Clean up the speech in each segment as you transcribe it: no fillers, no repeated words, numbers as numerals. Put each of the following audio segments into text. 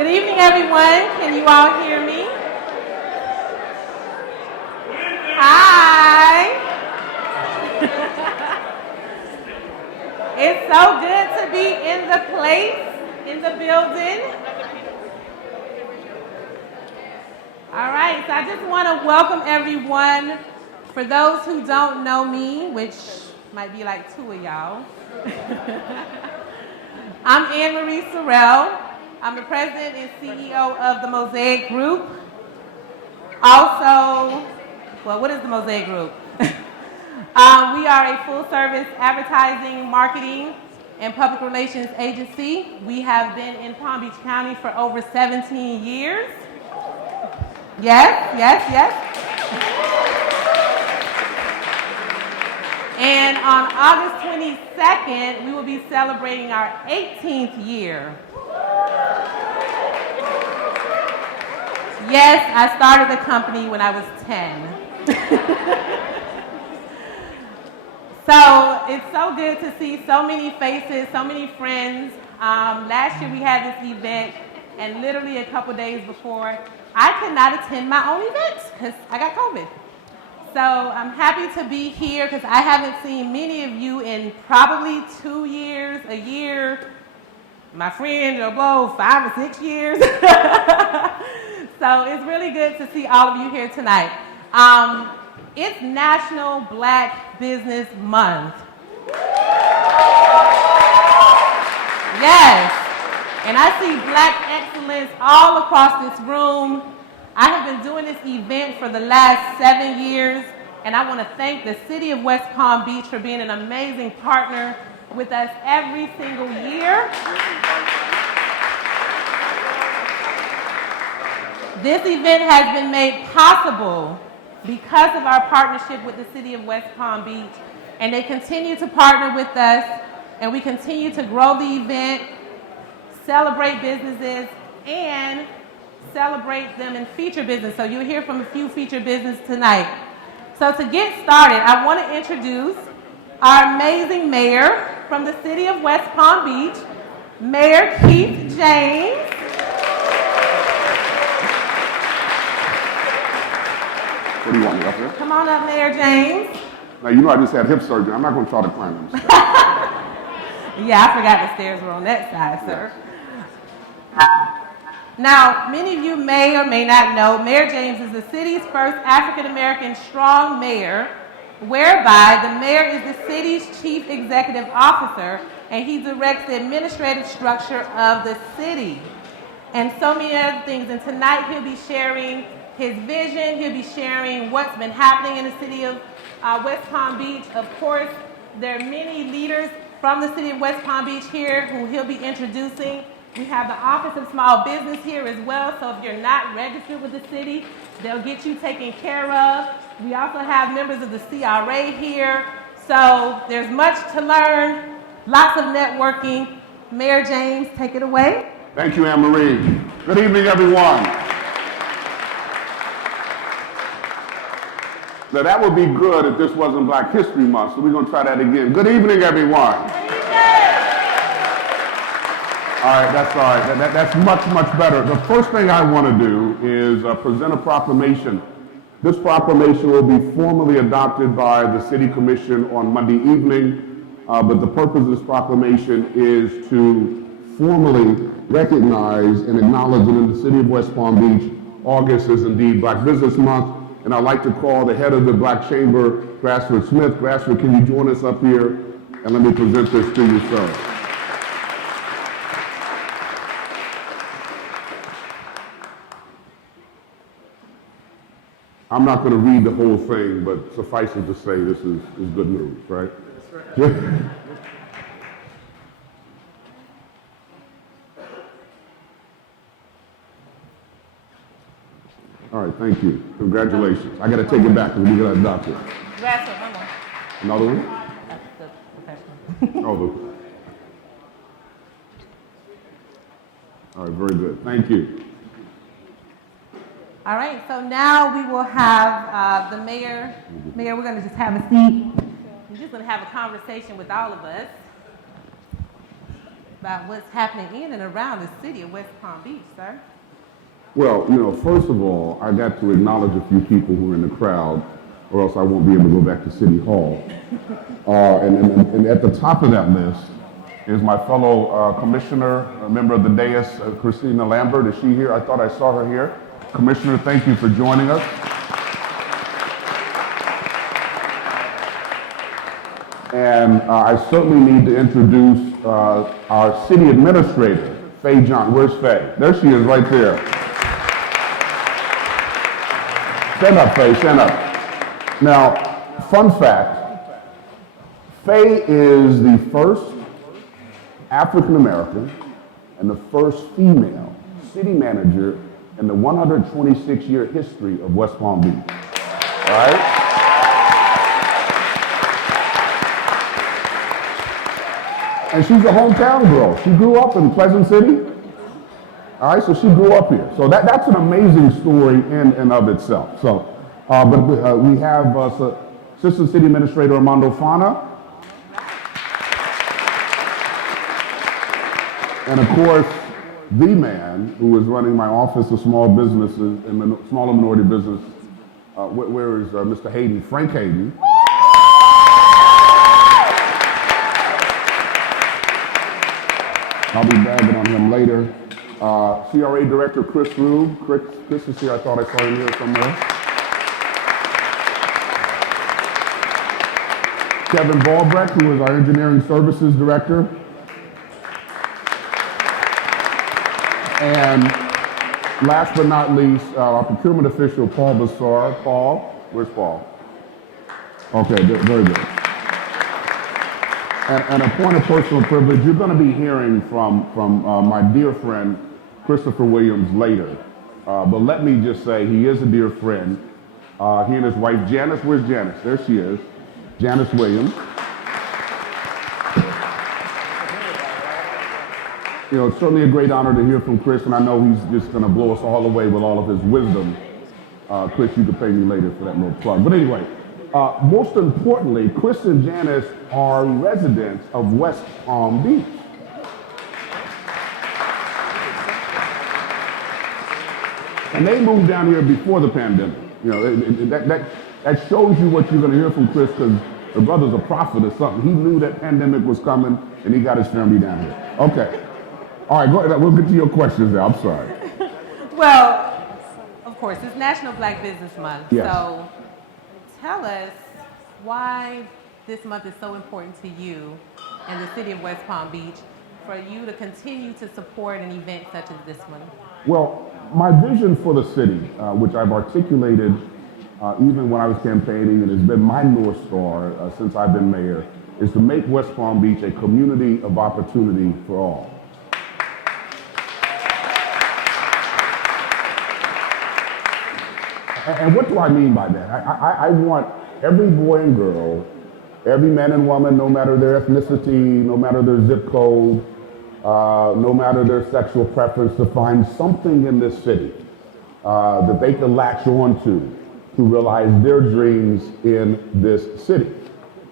Good evening, everyone. Can you all hear me? Hi. It's so good to be in the place, in the building. All right, so I just want to welcome everyone. For those who don't know me, which might be like two of y'all, I'm Anne-Marie Sorrell. I'm the president and CEO of the Mosaic Group. Also, well, what is the Mosaic Group? We are a full-service advertising, marketing, and public relations agency. We have been in Palm Beach County for over 17 years. Yes. And on August 22nd, we will be celebrating our 18th year. Yes, I started the company when I was 10. So it's so good to see so many faces, so many friends. Last year we had this event, and literally a couple days before, I could not attend my own event because I got COVID. So I'm happy to be here because I haven't seen many of you in probably 2 years, a year. My friends are both 5 or 6 years. So it's really good to see all of you here tonight. It's National Black Business Month. Yes. And I see Black excellence all across this room. I have been doing this event for the last 7 years, and I want to thank the City of West Palm Beach for being an amazing partner with us every single year. This event has been made possible because of our partnership with the City of West Palm Beach, and they continue to partner with us, and we continue to grow the event, celebrate businesses, and celebrate them and feature business. So you'll hear from a few featured business tonight. So to get started, I want to introduce our amazing mayor from the City of West Palm Beach, Mayor Keith James. What do you want me up here? Come on up, Mayor James. Now, you know I just had hip surgery. I'm not going to try to climb them steps. Yeah, I forgot the stairs were on that side, sir. Now, many of you may or may not know, Mayor James is the city's first African-American strong mayor, whereby the mayor is the city's chief executive officer, and he directs the administrative structure of the city. And so many other things. And tonight he'll be sharing his vision, he'll be sharing what's been happening in the city of West Palm Beach. Of course, there are many leaders from the city of West Palm Beach here who he'll be introducing. We have the Office of Small Business here as well, so if you're not registered with the city, they'll get you taken care of. We also have members of the CRA here, so there's much to learn, lots of networking. Mayor James, take it away. Thank you, Anne-Marie. Good evening, everyone. Now, that would be good if this wasn't Black History Month, so we're going to try that again. Good evening, everyone. All right, that's all right. That's much better. The first thing I want to do is present a proclamation. This proclamation will be formally adopted by the City Commission on Monday evening, but the purpose of this proclamation is to formally recognize and acknowledge that in the City of West Palm Beach, August is indeed Black Business Month, and I'd like to call the head of the Black Chamber, Grassford Smith. Grassford, can you join us up here? And let me present this to you, sir. I'm not going to read the whole thing, but suffice it to say this is good news, right? That's right. All right, thank you. Congratulations. I got to take it back because we got to adopt it. Another one? That's the professional. Oh, all right, very good. Thank you. All right, so now we will have the mayor. Mayor, we're going to just have a seat. We're just going to have a conversation with all of us. about what's happening in and around the city of West Palm Beach, sir. Well, first of all, I got to acknowledge a few people who are in the crowd, or else I won't be able to go back to City Hall. And at the top of that list is my fellow commissioner, a member of the dais, Christina Lambert. Is she here? I thought I saw her here. Commissioner, thank you for joining us. And I certainly need to introduce our city administrator, Faye John. Where's Faye? There she is, right there. Stand up, Faye, stand up. Now, fun fact, Faye is the first African American and the first female city manager in the 126-year history of West Palm Beach. All right? And she's a hometown girl. She grew up in Pleasant City. All right, so she grew up here. So that's an amazing story in and of itself. So, we have Assistant City Administrator Armando Fana. And of course, the man who is running my Office of Small Businesses and Small and Minority Business. Where is Mr. Hayden? Frank Hayden. I'll be bagging on him later. CRA Director Chris Rube. Chris is here. I thought I saw him here somewhere. Kevin Ballbrecht, who is our Engineering Services Director. And last but not least, our procurement official, Paul Bassar. Paul, where's Paul? Okay, very good. And a point of personal privilege, you're going to be hearing from my dear friend, Christopher Williams, later. But let me just say, he is a dear friend. He and his wife, Janice, where's Janice? There she is, Janice Williams. It's certainly a great honor to hear from Chris, and I know he's just going to blow us all away with all of his wisdom. Chris, you can pay me later for that little plug. But anyway, most importantly, Chris and Janice are residents of West Palm Beach. And they moved down here before the pandemic. That shows you what you're going to hear from Chris, because the brother's a prophet or something. He knew that pandemic was coming, and he got his family down here. Okay. All right, go ahead. We'll get to your questions there. I'm sorry. Well, of course, it's National Black Business Month. Yes. So tell us why this month is so important to you and the city of West Palm Beach for you to continue to support an event such as this one. Well, my vision for the city, which I've articulated even when I was campaigning, and has been my North Star since I've been mayor, is to make West Palm Beach a community of opportunity for all. And what do I mean by that? I want every boy and girl, every man and woman, no matter their ethnicity, no matter their zip code, no matter their sexual preference, to find something in this city that they can latch on to realize their dreams in this city.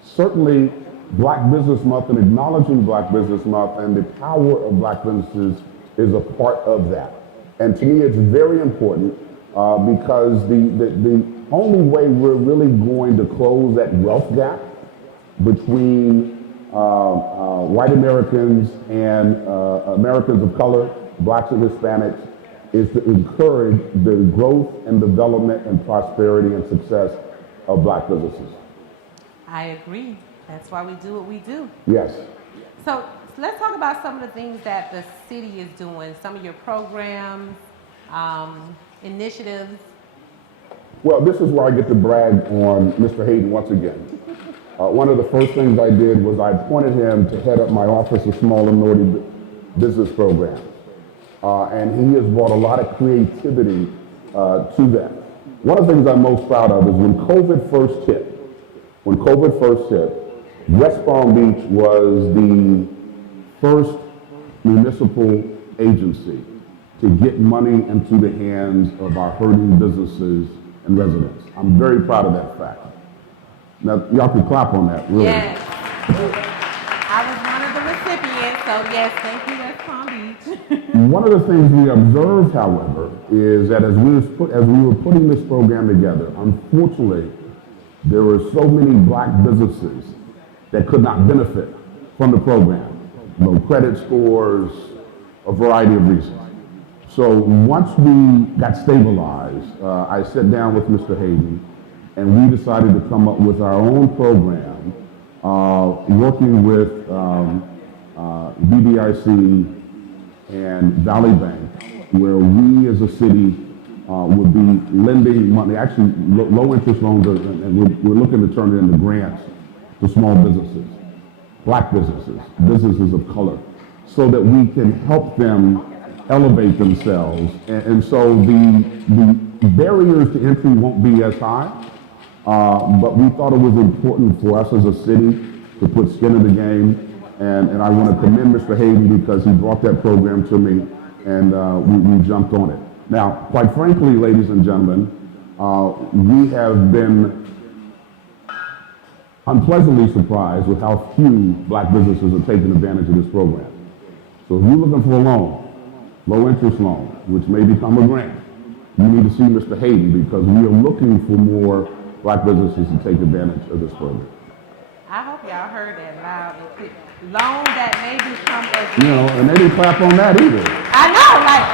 Certainly, Black Business Month and acknowledging Black Business Month and the power of Black businesses is a part of that. And to me, it's very important because the only way we're really going to close that wealth gap between white Americans and Americans of color, Blacks and Hispanics, is to encourage the growth and development and prosperity and success of Black businesses. I agree. That's why we do what we do. Yes. So let's talk about some of the things that the city is doing, some of your programs, initiatives. Well, this is where I get to brag on Mr. Hayden once again. One of the first things I did was I appointed him to head up my Office of Small and Minority Business Programs. And he has brought a lot of creativity to that. One of the things I'm most proud of is when COVID first hit, West Palm Beach was the first municipal agency to get money into the hands of our hurting businesses and residents. I'm very proud of that fact. Now, y'all can clap on that, really. Yes. I was one of the recipients, so yes, Yes, thank you, West Palm Beach. One of the things we observed, however, is that as we were putting this program together, unfortunately, there were so many black businesses that could not benefit from the program. Low credit scores, a variety of reasons. So once we got stabilized, I sat down with Mr. Hayden and we decided to come up with our own program, working with BDIC and Valley Bank, where we as a city would be lending money, actually low interest loans, and we're looking to turn it into grants to small businesses, black businesses, businesses of color, so that we can help them elevate themselves. And so the barriers to entry won't be as high, but we thought it was important for us as a city to put skin in the game. And I want to commend Mr. Hayden because he brought that program to me and we jumped on it. Now, quite frankly, ladies and gentlemen, we have been unpleasantly surprised with how few black businesses are taking advantage of this program. So if you're looking for a loan, low interest loan, which may become a grant, you need to see Mr. Hayden because we are looking for more black businesses to take advantage of this program. I hope y'all heard that loud and clear. Loan that may become a grant. You know, and they didn't clap on that either. I know, like,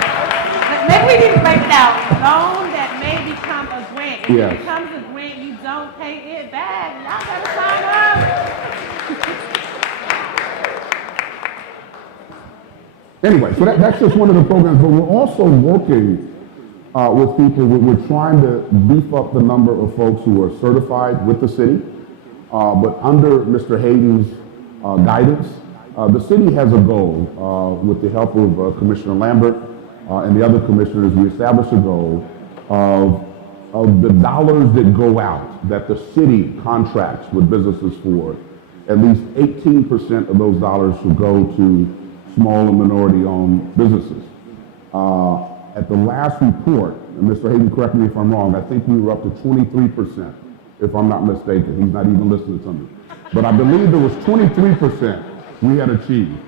maybe we need to break it out. Loan that may become a grant. If Yes. it becomes a grant, you don't pay it back. Y'all better sign up. Anyway, so that's just one of the programs, but we're also working with people. We're trying to beef up the number of folks who are certified with the city, but under Mr. Hayden's guidance, the city has a goal with the help of Commissioner Lambert and the other commissioners. We established a goal of the dollars that go out that the city contracts with businesses for. At least 18% of those dollars should go to small and minority-owned businesses. At the last report, and Mr. Hayden, correct me if I'm wrong, I think we were up to 23%, if I'm not mistaken. He's not even listening to me. But I believe there was 23% we had achieved,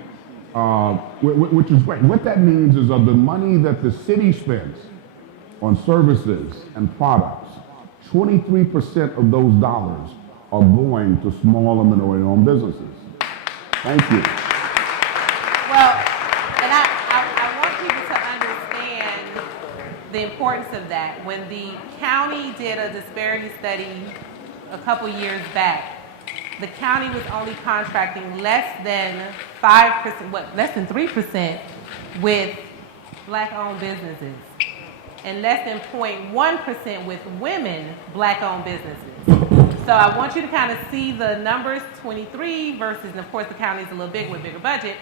which is great. What that means is of the money that the city spends on services and products, 23% of those dollars are going to small and minority-owned businesses. Thank you. Well, and I want people to understand the importance of that. When the county did a disparity study a couple years back, the county was only contracting less than 5%, less than 3% with black-owned businesses, and less than 0.1% with women black-owned businesses. So I want you to kind of see the numbers, 23 versus, and of course the county's a little big with bigger budget,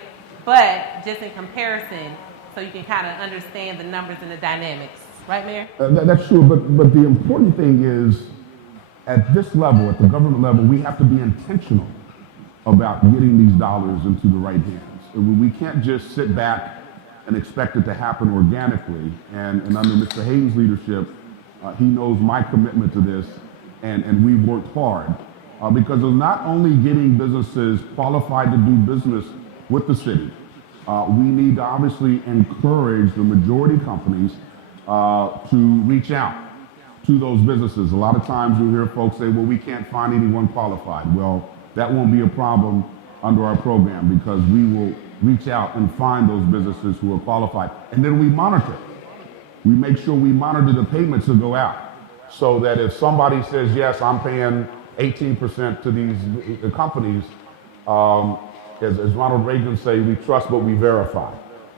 but just in comparison, so you can kind of understand the numbers and the dynamics. Right, Mayor? That's true, but the important thing is, at this level, at the government level, we have to be intentional about getting these dollars into the right hands. We can't just sit back and expect it to happen organically. And under Mr. Hayden's leadership, he knows my commitment to this, and we've worked hard because of not only getting businesses qualified to do business with the city, we need to obviously encourage the majority companies to reach out to those businesses. A lot of times you hear folks say, well, we can't find anyone qualified. Well, that won't be a problem under our program because we will reach out and find those businesses who are qualified. And then we monitor. We make sure we monitor the payments that go out so that if somebody says, yes, I'm paying 18% to these companies, as Ronald Reagan say, we trust but we verify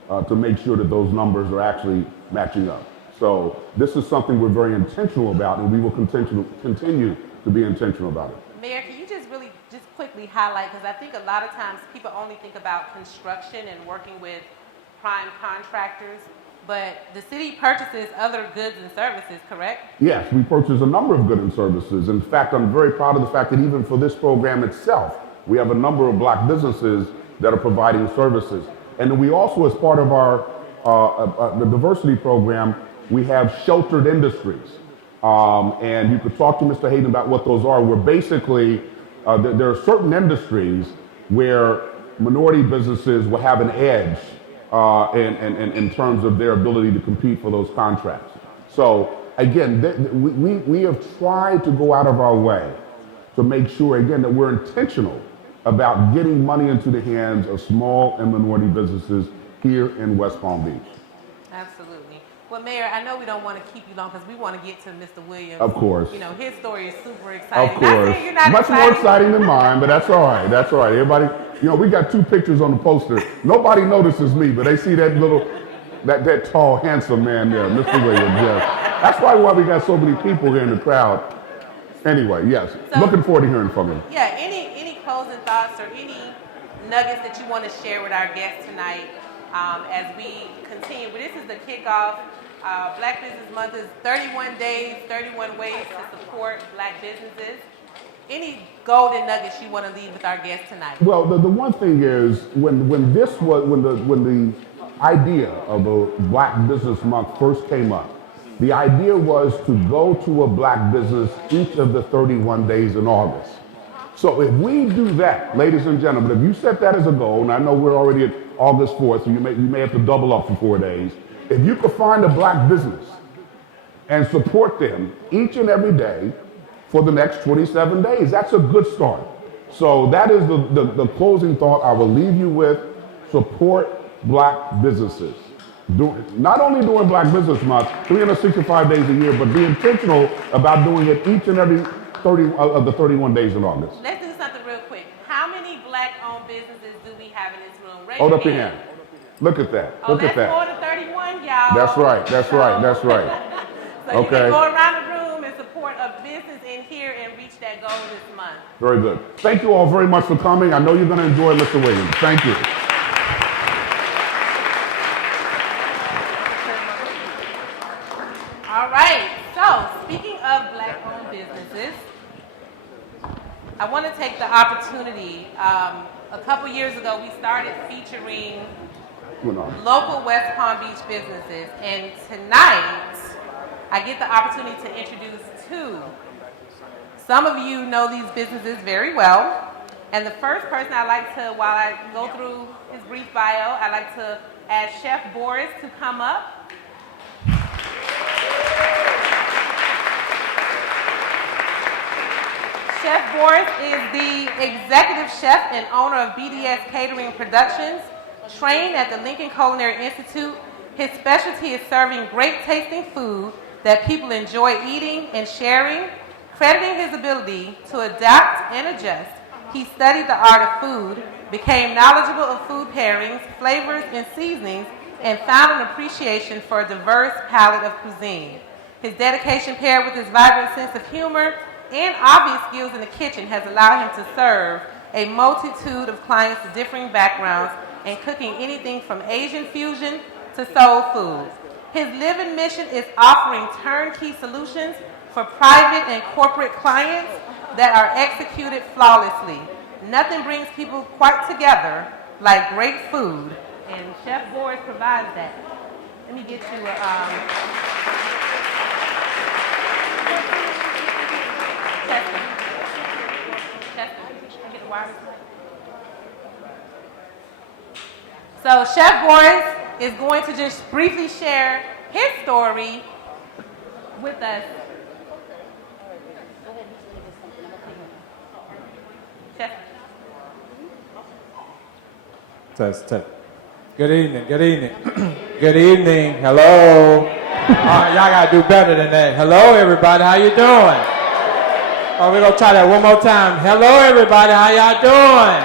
to make sure that those numbers are actually matching up. So this is something we're very intentional about, and we will continue to be intentional about it. Mayor, can you just really just quickly highlight, because I think a lot of times people only think about construction and working with prime contractors, but the city purchases other goods and services, correct? Yes, we purchase a number of goods and services. In fact, I'm very proud of the fact that even for this program itself, we have a number of black businesses that are providing services. And we also, as part of our the diversity program, we have sheltered industries. And you could talk to Mr. Hayden about what those are. We're basically, there are certain industries where minority businesses will have an edge in terms of their ability to compete for those contracts. So again, we have tried to go out of our way to make sure, again, that we're intentional about getting money into the hands of small and minority businesses here in West Palm Beach. Absolutely. Well, Mayor, I know we don't want to keep you long because we want to get to Mr. Williams. Of course. You know, his story is super exciting. Of course. Not saying you're not Much excited. more exciting than mine, but that's all right. That's all right. Everybody, you know, we got 2 pictures on the poster. Nobody notices me, but they see that little, that tall, handsome man there, Mr. Williams. Yes. That's probably why we got so many people here in the crowd. Anyway, yes. So, looking forward to hearing from you. Yeah. Any closing thoughts or any nuggets that you want to share with our guests tonight as we continue? Well, this is the kickoff. Black Business Month is 31 days, 31 ways to support Black businesses. Any golden nuggets you want to leave with our guests tonight? Well, the one thing is when the idea of the Black Business Month first came up, the idea was to go to a Black business each of the 31 days in August. So if we do that, ladies and gentlemen, if you set that as a goal, and I know we're already at August 4th, so you may have to double up for 4 days. If you could find a Black business and support them each and every day for the next 27 days, that's a good start. So that is the closing thought I will leave you with. Support Black businesses. Not only during Black Business Month, 365 days a year, but be intentional about doing it each and every 30 of the 31 days in August. Let's do something real quick. How many Black-owned businesses do we have in this room? Raise Hold your up your hand. Look at that. Oh, Look at that's that. more than 31, y'all. That's right. That's right. That's right. So you Okay. can go around the room and support a business in here and reach that goal this month. Very good. Thank you all very much for coming. I know you're going to enjoy Mr. Williams. Thank you. All right. So speaking of Black-owned businesses, I want to take the opportunity. A couple years ago, we started featuring local West Palm Beach businesses, and tonight I get the opportunity to introduce 2. Some of you know these businesses very well, and the first person I'd like to, while I go through his brief bio, I'd like to ask Chef Boris to come up. Chef Boris is the executive chef and owner of BDS Catering Productions. Trained at the Lincoln Culinary Institute, his specialty is serving great tasting food that people enjoy eating and sharing. Crediting his ability to adapt and adjust, he studied the art of food, became knowledgeable of food pairings, flavors, and seasonings, and found an appreciation for a diverse palette of cuisine. His dedication paired with his vibrant sense of humor and obvious skills in the kitchen has allowed him to serve a multitude of clients of differing backgrounds and cooking anything from Asian fusion to soul food. His living mission is offering turnkey solutions for private and corporate clients that are executed flawlessly. Nothing brings people quite together like great food, and Chef Boris provides that. Let me get you Can I get the wires? So Chef Boris is going to just briefly share his story with us. Chef. Test. Good evening. Good evening. Hello. Y'all gotta do better than that. Hello, everybody. How you doing? Oh, we're gonna try that one more time. Hello, everybody. How y'all doing?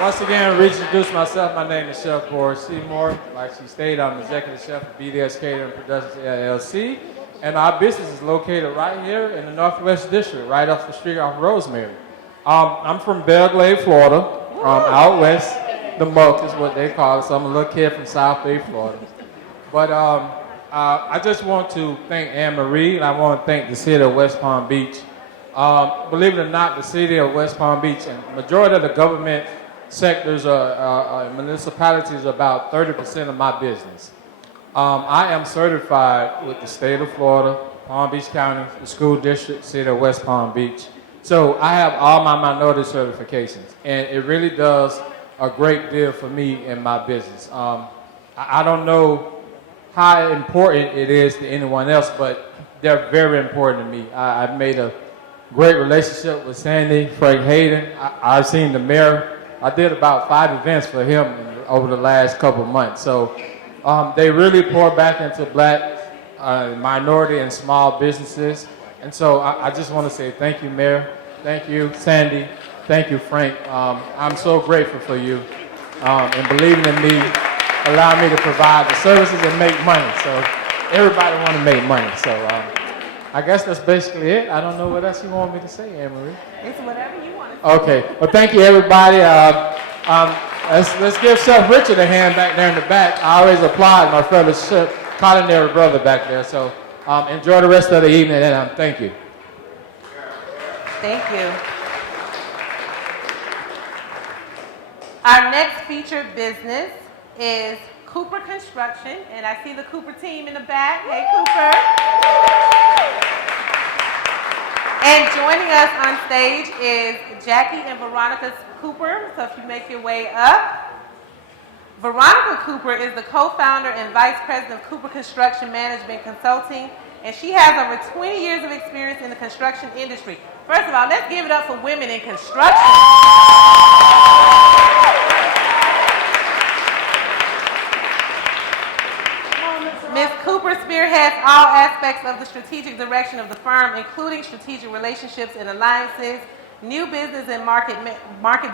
Once again, reintroduce myself. My name is Chef Boris Seymour. Like she stated, I'm executive chef of BDS Catering Productions LLC, and our business is located right here in the Northwest District, right off the street off Rosemary. I'm from Belgrade, Florida, out west. The Muck is what they call it. So I'm a little kid from South Bay, Florida. But I just want to thank Anne Marie, and I want to thank the city of West Palm Beach. Believe it or not, the city of West Palm Beach and majority of the government sectors, municipalities, are about 30% of my business. I am certified with the state of Florida, Palm Beach County, the school district, city of West Palm Beach. So I have all my minority certifications, and it really does a great deal for me in my business. I don't know how important it is to anyone else, but they're very important to me. I've made a great relationship with Sandy, Frank Hayden. I've seen the mayor. I did about 5 events for him over the last couple of months. So they really pour back into black, minority, and small businesses. And so I just want to say thank you, Mayor. Thank you, Sandy. Thank you, Frank. I'm so grateful for you and believing in me, allowing me to provide the services and make money. So everybody want to make money. So I guess that's basically it. I don't know what else you want me to say, Anne-Marie. It's whatever you want to say. Okay. Well, thank you, everybody. Let's give Chef Richard a hand back there in the back. I always applaud my fellow chef, culinary brother back there. So enjoy the rest of the evening, and thank you. Thank you. Our next featured business is Cooper Construction, and I see the Cooper team in the back. Hey, Cooper. And joining us on stage is Jackie and Veronica Cooper, so if you make your way up. Veronica Cooper is the co-founder and vice president of Cooper Construction Management Consulting, and she has over 20 years of experience in the construction industry. First of all, let's give it up for women in construction. Ms. Cooper spearheads all aspects of the strategic direction of the firm, including strategic relationships and alliances, new business and market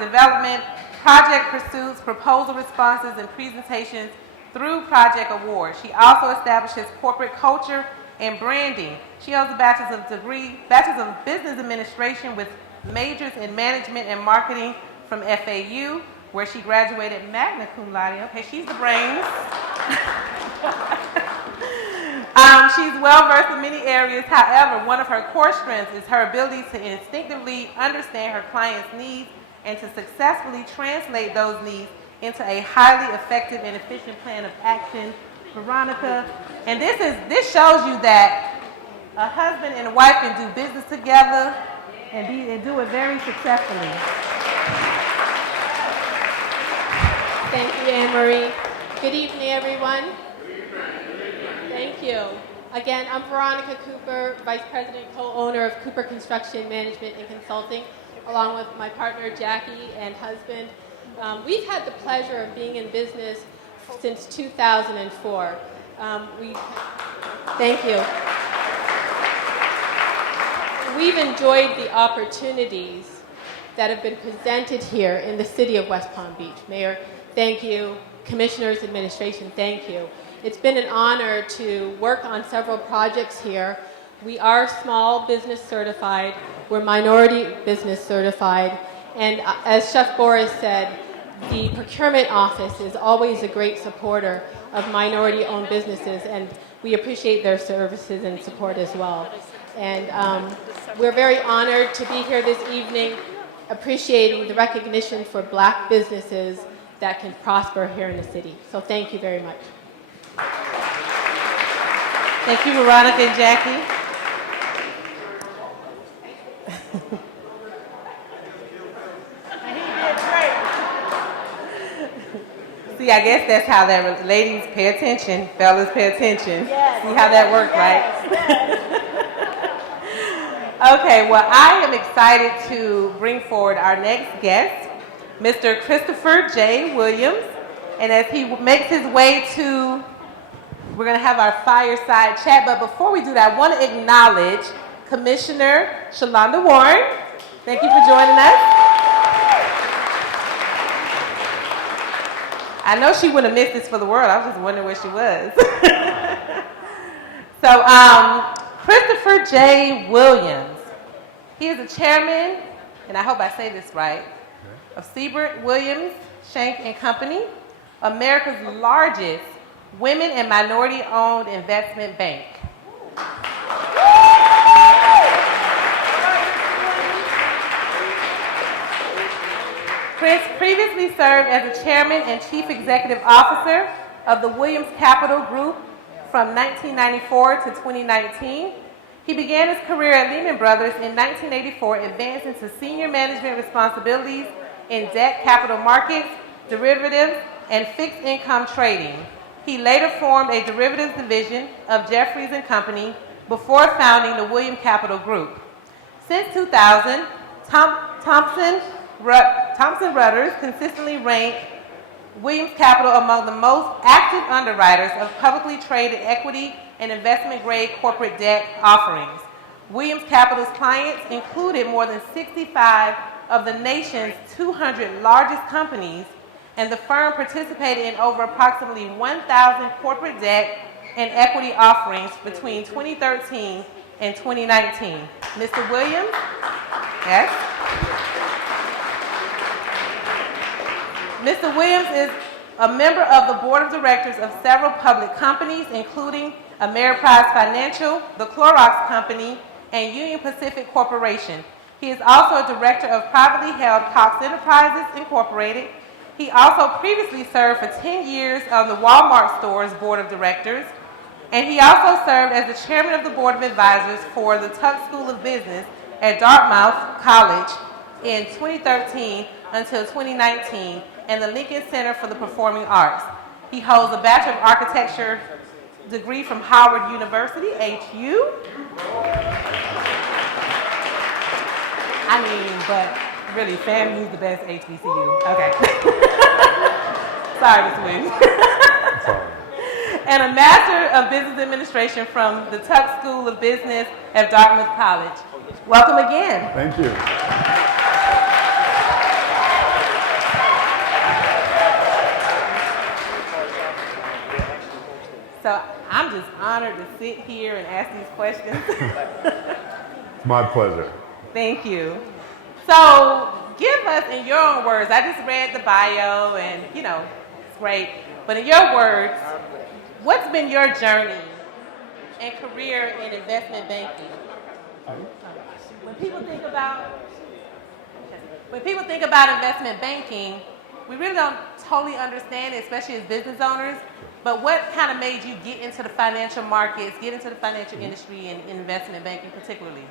development, project pursuits, proposal responses, and presentations through project awards. She also establishes corporate culture and branding. She holds a Bachelor's of Business Administration with majors in Management and Marketing from FAU, where she graduated magna cum laude. Okay, she's the brains. She's well-versed in many areas. However, one of her core strengths is her ability to instinctively understand her clients' needs and to successfully translate those needs into a highly effective and efficient plan of action. Veronica, and this shows you that a husband and a wife can do business together and do it very successfully. Thank you, Anne-Marie. Good evening, everyone. Thank you. Again, I'm Veronica Cooper, Vice President and co-owner of Cooper Construction Management and Consulting, along with my partner Jackie and husband. We've had the pleasure of being in business since 2004. Thank you. We've enjoyed the opportunities that have been presented here in the city of West Palm Beach. Mayor, thank you. Commissioners, administration, thank you. It's been an honor to work on several projects here. We are small business certified. We're minority business certified. And as Chef Boris said, the procurement office is always a great supporter of minority-owned businesses, and we appreciate their services and support as well. And we're very honored to be here this evening, appreciating the recognition for black businesses that can prosper here in the city. So thank you very much. Thank you, Veronica and Jackie. See, I guess that's how that, ladies, pay attention, fellas, pay attention. Yes. See how that worked, right? Okay, well, I am excited to bring forward our next guest, Mr. Christopher J. Williams. And as he makes his way to, we're going to have our fireside chat. But before we do that, I want to acknowledge Commissioner Shalonda Warren. Thank you for joining us. I know she wouldn't have missed this for the world. I was just wondering where she was. So, Christopher J. Williams. He is the chairman, and I hope I say this right, of Siebert Williams Shank Company, America's largest women and minority-owned investment bank. Chris previously served as the chairman and chief executive officer of the Williams Capital Group from 1994 to 2019. He began his career at Lehman Brothers in 1984, advancing to senior management responsibilities in debt capital markets, derivatives, and fixed income trading. He later formed a derivatives division of Jeffries & Company before founding the Williams Capital Group. Since 2000, Thomson Reuters consistently ranked Williams Capital among the most active underwriters of publicly traded equity and investment-grade corporate debt offerings. Williams Capital's clients included more than 65 of the nation's 200 largest companies, and the firm participated in over approximately 1,000 corporate debt and equity offerings between 2013 and 2019. Mr. Williams? Yes? Mr. Williams is a member of the board of directors of several public companies, including Ameriprise Financial, the Clorox Company, and Union Pacific Corporation. He is also a director of privately held Cox Enterprises, Incorporated. He also previously served for 10 years on the Walmart Stores board of directors, and he also served as the chairman of the board of advisors for the Tuck School of Business at Dartmouth College in 2013 until 2019, and the Lincoln Center for the Performing Arts. He holds a Bachelor of Architecture degree from Howard University, HU. I mean, but really, FAMU's the best HBCU. Okay. Sorry, Mr. Williams. Sorry. And a Master of Business Administration from the Tuck School of Business at Dartmouth College. Welcome again. Thank you. So I'm just honored to sit here and ask these questions. It's my pleasure. Thank you. So give us, in your own words, I just read the bio and, it's great. But in your words, what's been your journey and career in investment banking? When people think about investment banking, we really don't totally understand it, especially as business owners. But what kind of made you get into the financial markets, get into the financial industry and investment banking particularly?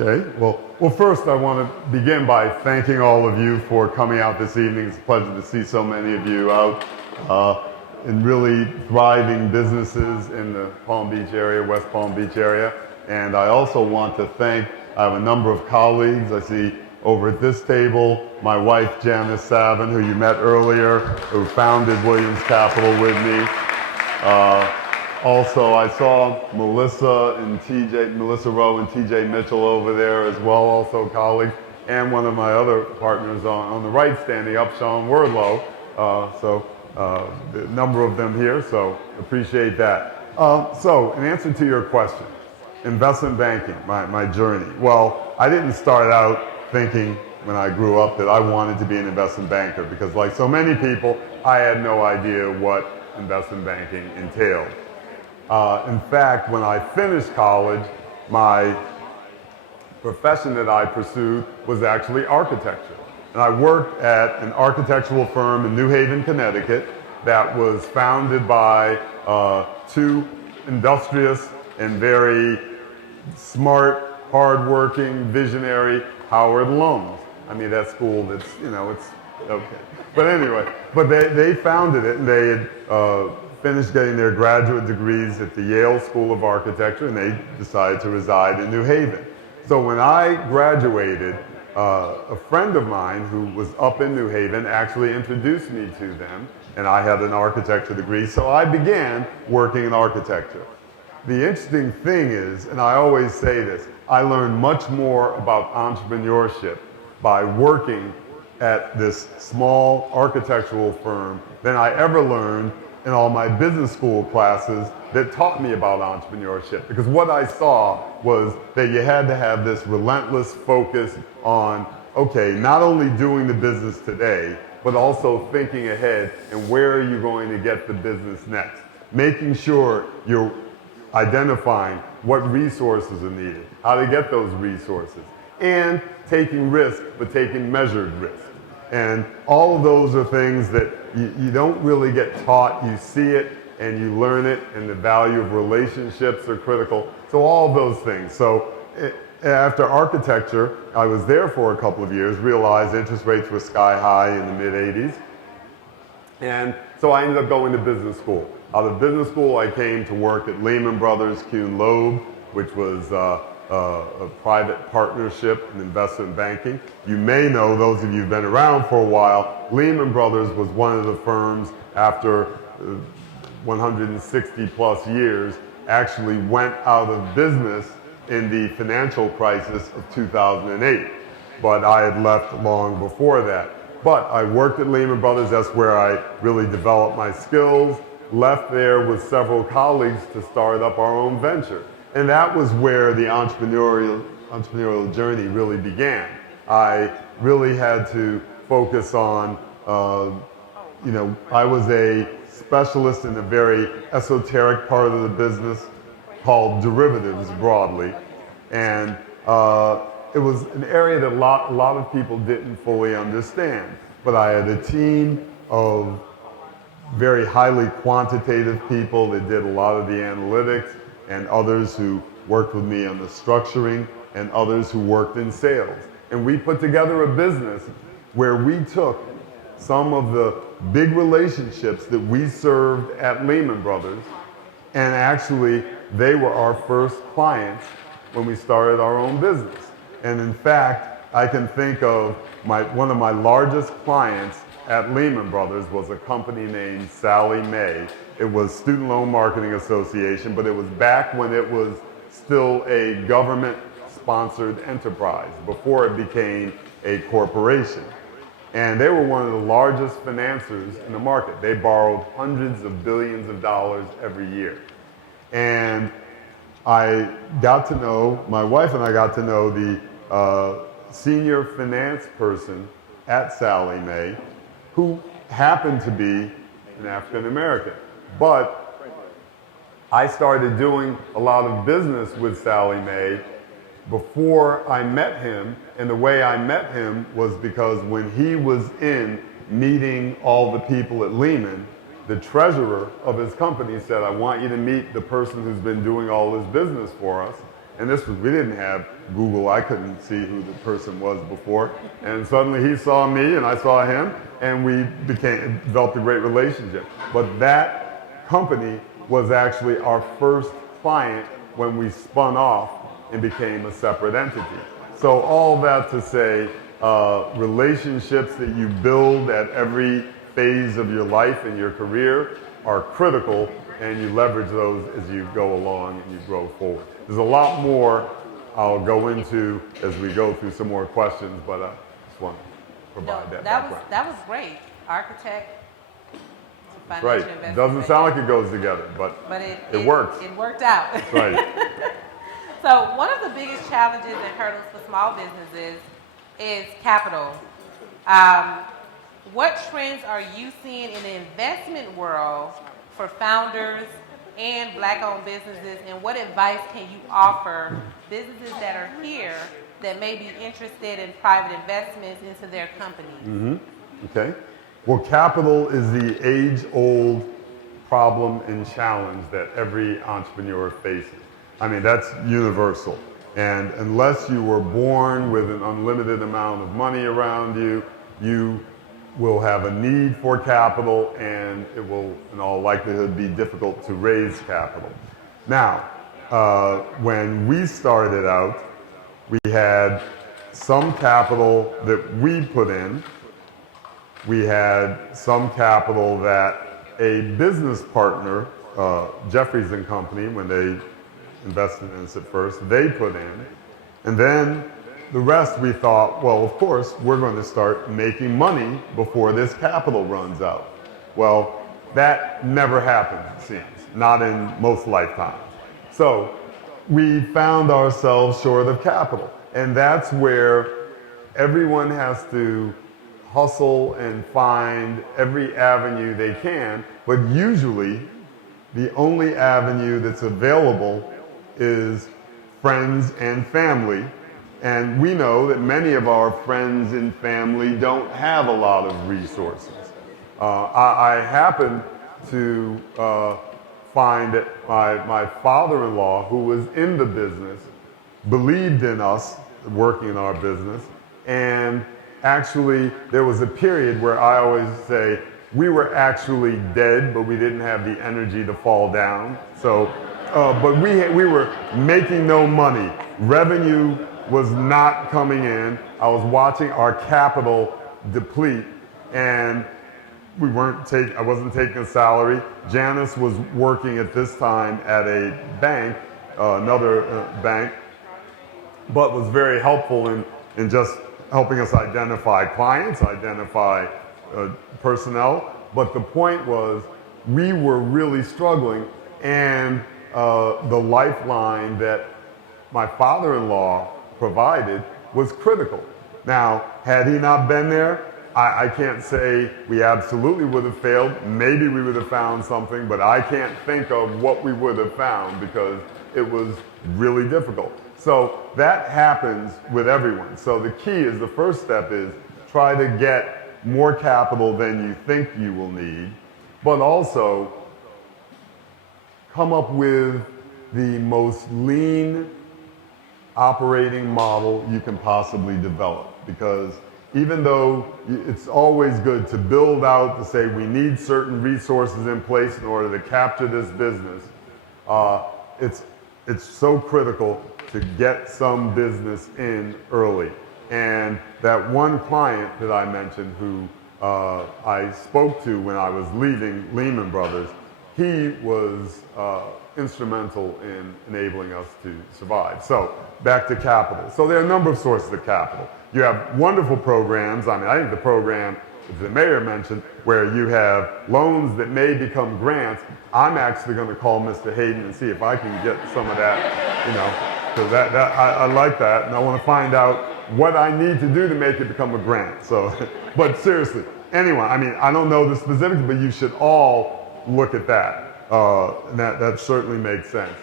Okay, well, first I want to begin by thanking all of you for coming out this evening. It's a pleasure to see so many of you out in really thriving businesses in the Palm Beach area, West Palm Beach area. And I also want to thank, I have a number of colleagues. I see over at this table, my wife, Janice Savin, who you met earlier, who founded Williams Capital with me. Also, I saw Melissa Rowe and TJ Mitchell over there as well, also colleagues, and one of my other partners on the right standing up, Sean Wordlow. A number of them here, so appreciate that. So, in answer to your question, investment banking, my journey. Well, I didn't start out thinking when I grew up that I wanted to be an investment banker because like so many people, I had no idea what investment banking entailed. In fact, when I finished college, my profession that I pursued was actually architecture. And I worked at an architectural firm in New Haven, Connecticut that was founded by two industrious and very smart, hardworking, visionary Howard alums. I mean, that school that's, it's okay. But anyway, they founded it and they had finished getting their graduate degrees at the Yale School of Architecture and they decided to reside in New Haven. So when I graduated, a friend of mine who was up in New Haven actually introduced me to them and I had an architecture degree, so I began working in architecture. The interesting thing is, and I always say this, I learned much more about entrepreneurship by working at this small architectural firm than I ever learned in all my business school classes that taught me about entrepreneurship. Because what I saw was that you had to have this relentless focus on, okay, not only doing the business today, but also thinking ahead and where are you going to get the business next. Making sure you're identifying what resources are needed, how to get those resources, and taking risk, but taking measured risk. And all of those are things that you don't really get taught. You see it and you learn it, and the value of relationships are critical. So all of those things. So after architecture, I was there for a couple of years, realized interest rates were sky high in the mid-'80s. And so I ended up going to business school. Out of business school, I came to work at Lehman Brothers, Kuhn Loeb, which was a private partnership in investment banking. You may know, those of you who've been around for a while, Lehman Brothers was one of the firms after 160 plus years actually went out of business in the financial crisis of 2008. But I had left long before that. But I worked at Lehman Brothers, that's where I really developed my skills, left there with several colleagues to start up our own venture. And that was where the entrepreneurial journey really began. I really had to focus on, I was a specialist in a very esoteric part of the business called derivatives broadly. And it was an area that a lot of people didn't fully understand. But I had a team of very highly quantitative people that did a lot of the analytics, and others who worked with me on the structuring, and others who worked in sales. And we put together a business where we took some of the big relationships that we served at Lehman Brothers, and actually they were our first clients when we started our own business. And in fact, I can think of one of my largest clients at Lehman Brothers was a company named Sallie Mae. It was Student Loan Marketing Association, but it was back when it was still a government-sponsored enterprise, before it became a corporation. And they were one of the largest financiers in the market. They borrowed hundreds of billions of dollars every year. And my wife and I got to know the senior finance person at Sallie Mae, who happened to be an African American. But I started doing a lot of business with Sallie Mae before I met him, and the way I met him was because when he was in meeting all the people at Lehman, the treasurer of his company said, I want you to meet the person who's been doing all this business for us. And we didn't have Google, I couldn't see who the person was before. And suddenly he saw me and I saw him, and we developed a great relationship. But that company was actually our first client when we spun off and became a separate entity. So all that to say, relationships that you build at every phase of your life and your career are critical, and you leverage those as you go along and you grow forward. There's a lot more I'll go into as we go through some more questions, but I just want to provide that background. That was great. Architect, financial Right. investment. Doesn't sound like it goes together, but it works. It worked out. Right. So one of the biggest challenges and hurdles for small businesses is capital. What trends are you seeing in the investment world for founders and Black-owned businesses, and what advice can you offer businesses that are here that may be interested in private investments into their companies? Mm-hmm. Okay. Well, capital is the age-old problem and challenge that every entrepreneur faces. I mean, that's universal. And unless you were born with an unlimited amount of money around you, you will have a need for capital, and it will, in all likelihood, be difficult to raise capital. Now, when we started out, we had some capital that we put in. We had some capital that a business partner, Jeffries and Company, when they invested in us at first, they put in. And then the rest we thought, well, of course, we're going to start making money before this capital runs out. Well, that never happened, it seems, not in most lifetimes. So we found ourselves short of capital. And that's where everyone has to hustle and find every avenue they can, but usually the only avenue that's available is friends and family. And we know that many of our friends and family don't have a lot of resources. I happen to find that my father-in-law, who was in the business, believed in us working in our business. And actually, there was a period where I always say, we were actually dead, but we didn't have the energy to fall down. So, but we were making no money. Revenue was not coming in. I was watching our capital deplete, and I wasn't taking a salary. Janice was working at this time at a bank, another bank, but was very helpful in just helping us identify clients, identify personnel. But the point was, we were really struggling, and the lifeline that my father-in-law provided was critical. Now, had he not been there, I can't say we absolutely would have failed. Maybe we would have found something, but I can't think of what we would have found because it was really difficult. So that happens with everyone. So the key is, the first step is try to get more capital than you think you will need, but also come up with the most lean operating model you can possibly develop. Because even though it's always good to build out, to say we need certain resources in place in order to capture this business, it's so critical to get some business in early. And that one client that I mentioned who I spoke to when I was leaving Lehman Brothers, he was instrumental in enabling us to survive. So back to capital. So there are a number of sources of capital. You have wonderful programs. I mean, I think the program that the mayor mentioned, where you have loans that may become grants. I'm actually going to call Mr. Hayden and see if I can get some of that, because I like that, and I want to find out what I need to do to make it become a grant. So, but seriously, anyway, I mean, I don't know the specifics, but you should all look at that. And that certainly makes sense.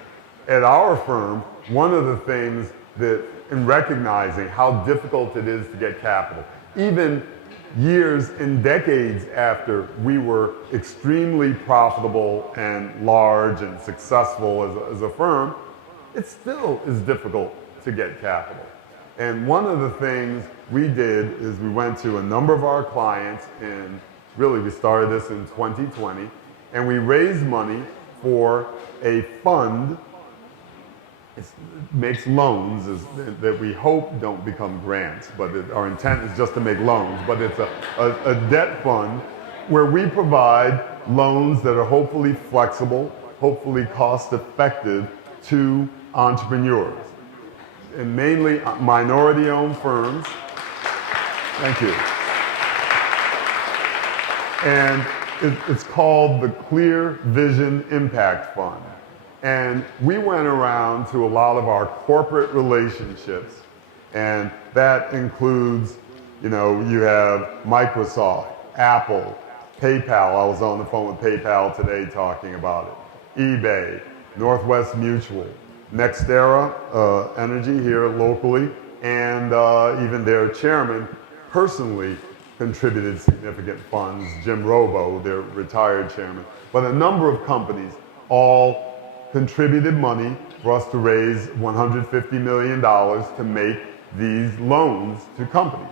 At our firm, one of the things that, in recognizing how difficult it is to get capital, even years and decades after we were extremely profitable and large and successful as a firm, it still is difficult to get capital. And one of the things we did is we went to a number of our clients, and really we started this in 2020, and we raised money for a fund. It makes loans that we hope don't become grants, but our intent is just to make loans. But it's a debt fund where we provide loans that are hopefully flexible, hopefully cost effective to entrepreneurs, and mainly minority-owned firms. Thank you. And it's called the Clear Vision Impact Fund. And we went around to a lot of our corporate relationships, and that includes, you have Microsoft, Apple, PayPal. I was on the phone with PayPal today talking about it. eBay, Northwest Mutual, NextEra Energy here locally, and even their chairman personally contributed significant funds, Jim Robo, their retired chairman. But a number of companies all contributed money for us to raise $150 million to make these loans to companies.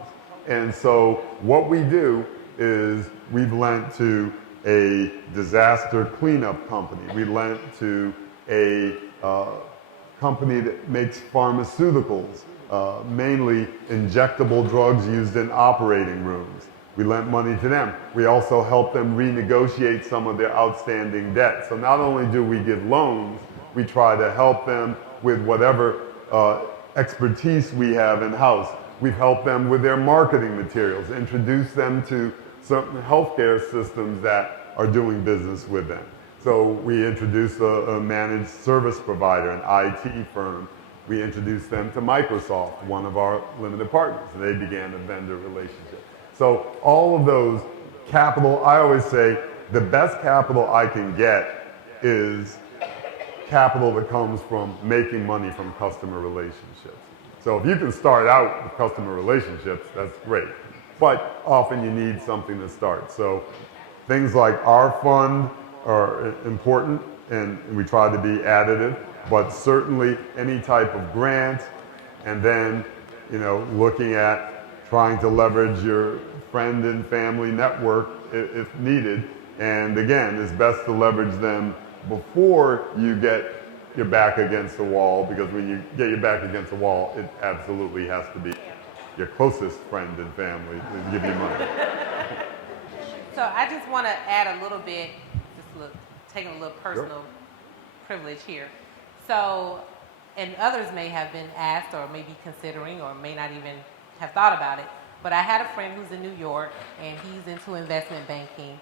And so what we do is we've lent to a disaster cleanup company. We lent to a company that makes pharmaceuticals, mainly injectable drugs used in operating rooms. We lent money to them. We also helped them renegotiate some of their outstanding debt. So not only do we give loans, we try to help them with whatever expertise we have in-house. We've helped them with their marketing materials, introduce them to certain healthcare systems that are doing business with them. So we introduced a managed service provider, an IT firm. We introduced them to Microsoft, one of our limited partners. They began a vendor relationship. So all of those capital, I always say the best capital I can get is capital that comes from making money from customer relationships. So if you can start out with customer relationships, that's great. But often you need something to start. So things like our fund are important, and we try to be additive, but certainly any type of grant, and then, looking at trying to leverage your friend and family network if needed. And again, it's best to leverage them before you get your back against the wall, because when you get your back against the wall, it absolutely has to be your closest friend and family to give you money. So I just want to add a little bit, taking a little personal privilege here. So, and others may have been asked or may be considering or may not even have thought about it, but I had a friend who's in New York and he's into investment banking,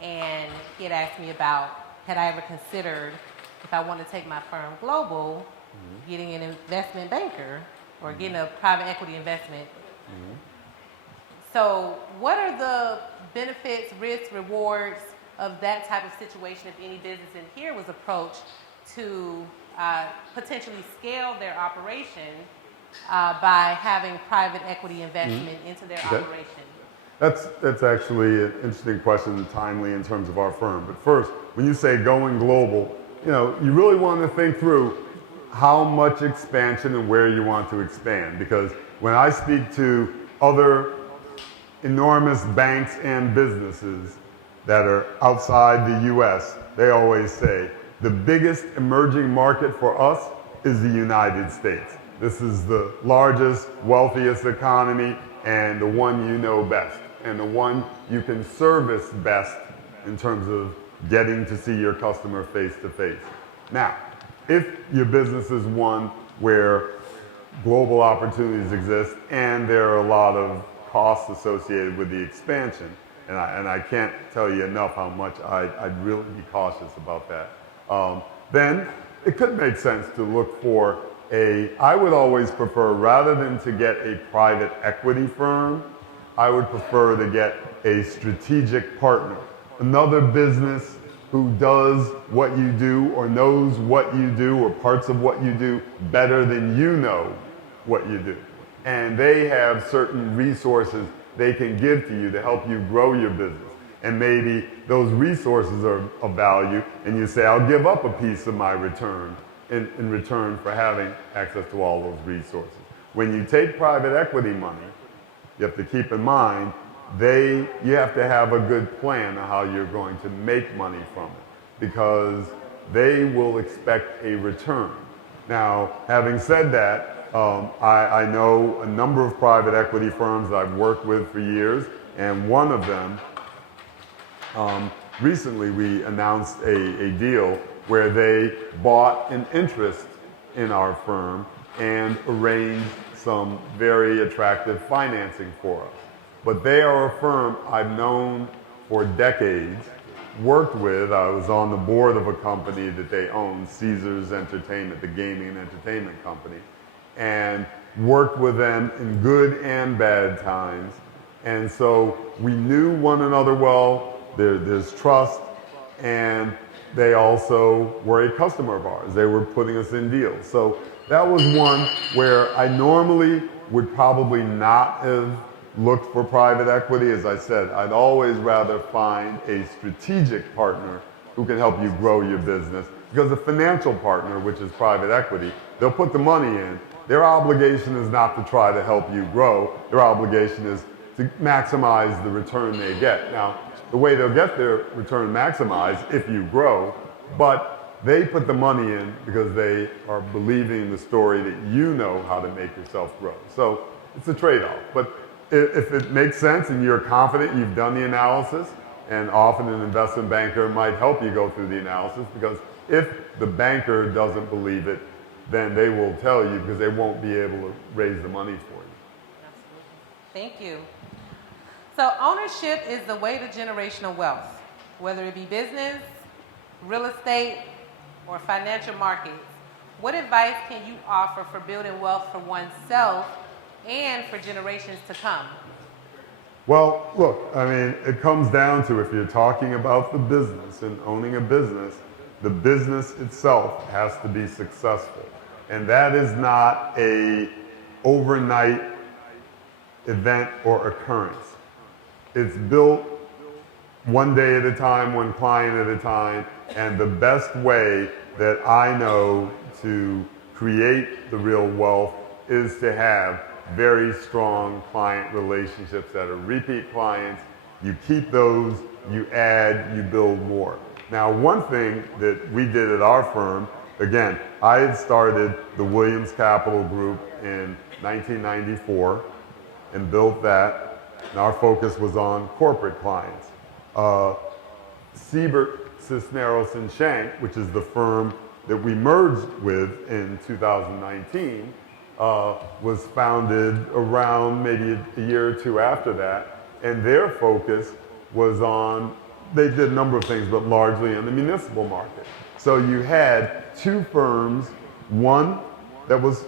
and he had asked me about, had I ever considered, if I want to take my firm global, getting an investment banker or getting a private equity investment. So what are the benefits, risks, rewards of that type of situation if any business in here was approached to potentially scale their operation by having private equity investment into their operation? That's actually an interesting question and timely in terms of our firm. But first, when you say going global, you really want to think through how much expansion and where you want to expand. Because when I speak to other enormous banks and businesses that are outside the US, they always say, the biggest emerging market for us is the United States. This is the largest, wealthiest economy, and the one you know best, and the one you can service best in terms of getting to see your customer face to face. Now, if your business is one where global opportunities exist and there are a lot of costs associated with the expansion, and I can't tell you enough how much I'd really be cautious about that, then it could make sense to look for I would always prefer, rather than to get a private equity firm, I would prefer to get a strategic partner, another business who does what you do or knows what you do or parts of what you do better than you know what you do. And they have certain resources they can give to you to help you grow your business. And maybe those resources are of value, and you say, I'll give up a piece of my return in return for having access to all those resources. When you take private equity money, you have to keep in mind, you have to have a good plan on how you're going to make money from it, because they will expect a return. Now, having said that, I know a number of private equity firms that I've worked with for years, and one of them, recently we announced a deal where they bought an interest in our firm and arranged some very attractive financing for us. But they are a firm I've known for decades, worked with. I was on the board of a company that they own, Caesars Entertainment, the gaming and entertainment company, and worked with them in good and bad times. And so we knew one another well, there's trust, and they also were a customer of ours. They were putting us in deals. So that was one where I normally would probably not have looked for private equity. As I said, I'd always rather find a strategic partner who can help you grow your business, because a financial partner, which is private equity, they'll put the money in. Their obligation is not to try to help you grow. Their obligation is to maximize the return they get. Now, the way they'll get their return maximized if you grow, but they put the money in because they are believing in the story that you know how to make yourself grow. So it's a trade-off. But if it makes sense and you're confident, you've done the analysis, and often an investment banker might help you go through the analysis, because if the banker doesn't believe it, then they will tell you, because they won't be able to raise the money for you. Absolutely. Thank you. So ownership is the way to generational wealth, whether it be business, real estate, or financial markets. What advice can you offer for building wealth for oneself and for generations to come? Well, look, I mean, it comes down to, if you're talking about the business and owning a business, the business itself has to be successful. And that is not an overnight event or occurrence. It's built one day at a time, one client at a time, and the best way that I know to create the real wealth is to have very strong client relationships that are repeat clients. You keep those, you add, you build more. Now, one thing that we did at our firm, again, I had started the Williams Capital Group in 1994 and built that, and our focus was on corporate clients. Siebert Williams Shank Co, which is the firm that we merged with in 2019, was founded around maybe a year or two after that, and their focus was on, they did a number of things, but largely in the municipal market. So you had two firms, one that was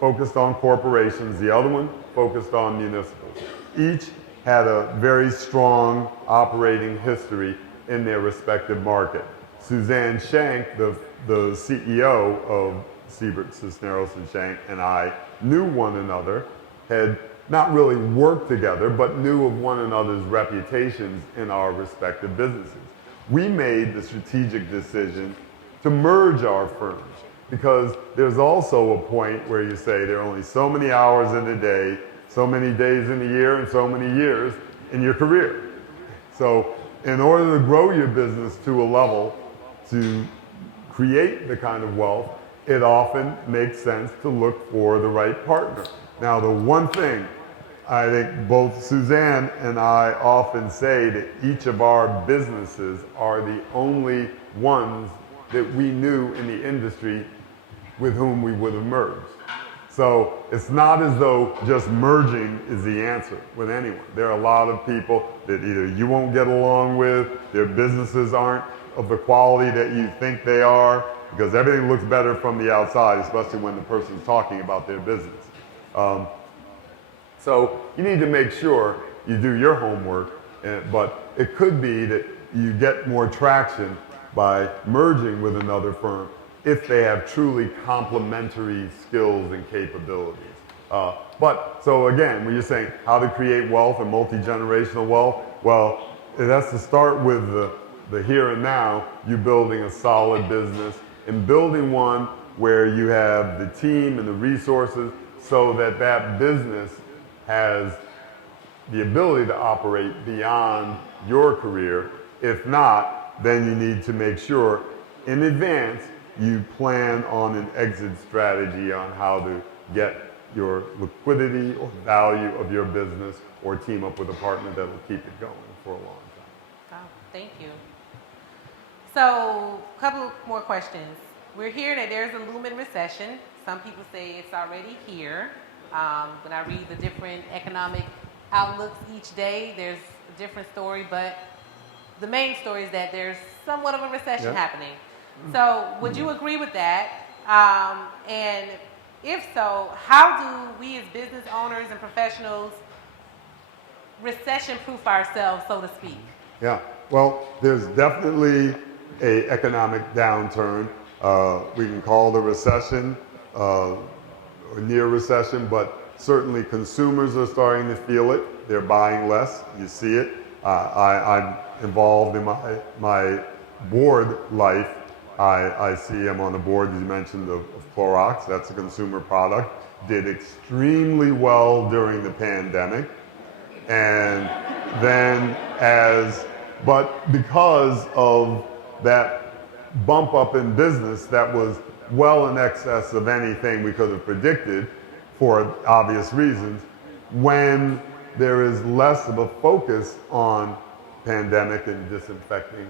focused on corporations, the other one focused on municipals. Each had a very strong operating history in their respective market. Suzanne Shank, the CEO of Siebert Williams Shank, and I knew one another, had not really worked together, but knew of one another's reputations in our respective businesses. We made the strategic decision to merge our firms because there's also a point where you say there are only so many hours in a day, so many days in a year, and so many years in your career. So in order to grow your business to a level to create the kind of wealth, it often makes sense to look for the right partner. Now, the one thing I think both Suzanne and I often say that each of our businesses are the only ones that we knew in the industry with whom we would have merged. So it's not as though just merging is the answer with anyone. There are a lot of people that either you won't get along with, their businesses aren't of the quality that you think they are, because everything looks better from the outside, especially when the person's talking about their business. So you need to make sure you do your homework, but it could be that you get more traction by merging with another firm if they have truly complementary skills and capabilities. But so again, when you're saying how to create wealth and multi-generational wealth, well, it has to start with the here and now, you building a solid business and building one where you have the team and the resources so that that business has the ability to operate beyond your career. If not, then you need to make sure in advance you plan on an exit strategy on how to get your liquidity or value of your business or team up with a partner that will keep it going for a long time. Oh, thank you. So, a couple more questions. We're hearing that there's a looming recession. Some people say it's already here. When I read the different economic outlooks each day, there's a different story, but the main story is that there's somewhat of a recession happening. So would you agree with that? And if so, how do we as business owners and professionals recession-proof ourselves, so to speak? Yeah, well, there's definitely an economic downturn. We can call the recession or near recession, but certainly consumers are starting to feel it. They're buying less. You see it. I'm involved in my board life. I see I'm on the board, as you mentioned, of Clorox. That's a consumer product. Did extremely well during the pandemic. And then but because of that bump up in business that was well in excess of anything we could have predicted for obvious reasons, when there is less of a focus on pandemic and disinfecting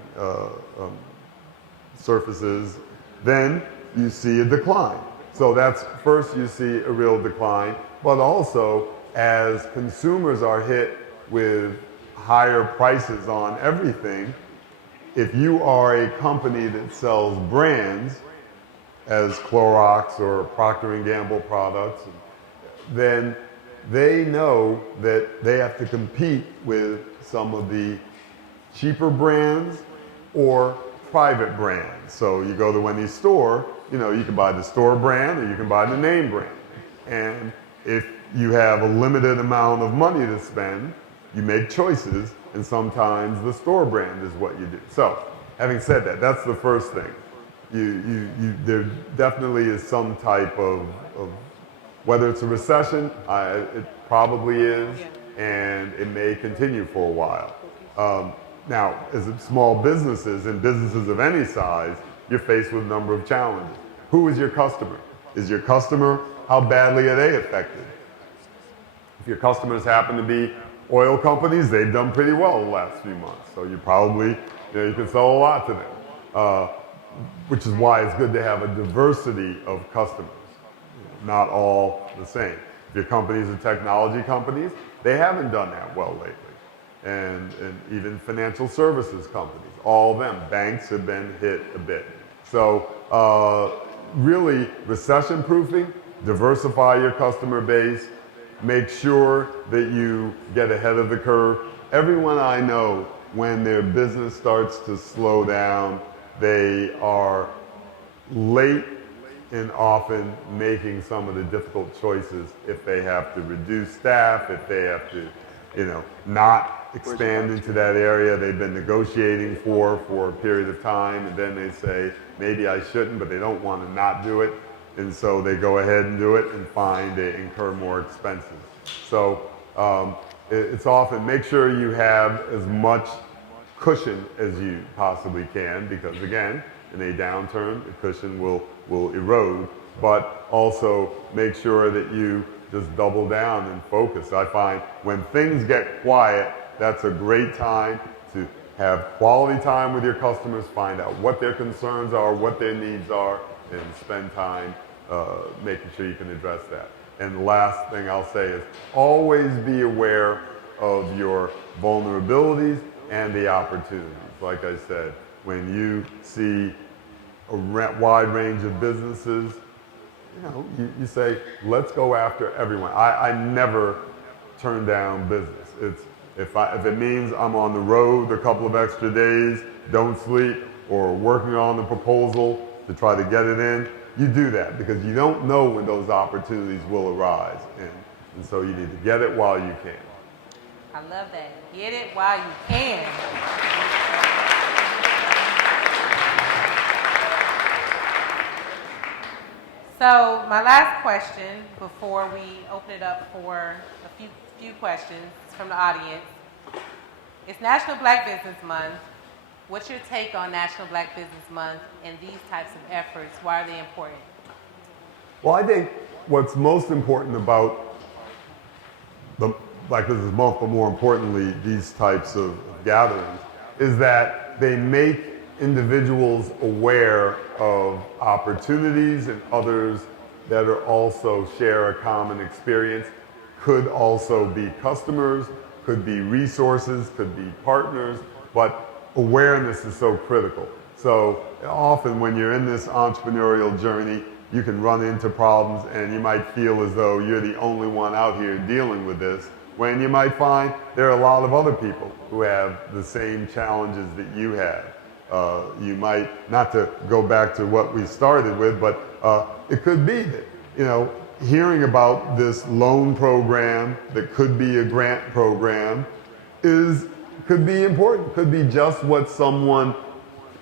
surfaces, then you see a decline. So that's first you see a real decline, but also as consumers are hit with higher prices on everything, if you are a company that sells brands as Clorox or Procter & Gamble products, then they know that they have to compete with some of the cheaper brands or private brands. So you go to Wendy's store, you can buy the store brand or you can buy the name brand. And if you have a limited amount of money to spend, you make choices, and sometimes the store brand is what you do. So, having said that, that's the first thing. There definitely is some type of whether it's a recession, it probably is, and it may continue for a while. Now, as small businesses and businesses of any size, you're faced with a number of challenges. Who is your customer? Is your customer, how badly are they affected? If your customers happen to be oil companies, they've done pretty well the last few months. So you probably, you can sell a lot to them, which is why it's good to have a diversity of customers, not all the same. If your companies are technology companies, they haven't done that well lately. And even financial services companies, all of them, banks have been hit a bit. So really recession proofing, diversify your customer base, make sure that you get ahead of the curve. Everyone I know, when their business starts to slow down, they are late in often making some of the difficult choices if they have to reduce staff, if they have to, not expand into that area they've been negotiating for a period of time, and then they say, maybe I shouldn't, but they don't want to not do it. And so they go ahead and do it and find they incur more expenses. So it's often, make sure you have as much cushion as you possibly can, because again, in a downturn, the cushion will erode, but also make sure that you just double down and focus. I find when things get quiet, that's a great time to have quality time with your customers, find out what their concerns are, what their needs are, and spend time making sure you can address that. And the last thing I'll say is always be aware of your vulnerabilities and the opportunities. Like I said, when you see a wide range of businesses, you say, let's go after everyone. I never turn down business. If it means I'm on the road a couple of extra days, don't sleep, or working on the proposal to try to get it in, you do that because you don't know when those opportunities will arise. And so you need to get it while you can. I love that. Get it while you can. So my last question before we open it up for a few questions from the audience. It's National Black Business Month. What's your take on National Black Business Month and these types of efforts? Why are they important? Well, I think what's most important about the Black Business Month, but more importantly, these types of gatherings, is that they make individuals aware of opportunities and others that are also share a common experience. Could also be customers, could be resources, could be partners, but awareness is so critical. So often when you're in this entrepreneurial journey, you can run into problems and you might feel as though you're the only one out here dealing with this, when you might find there are a lot of other people who have the same challenges that you have. You might, not to go back to what we started with, but it could be that, hearing about this loan program that could be a grant program could be important, could be just what someone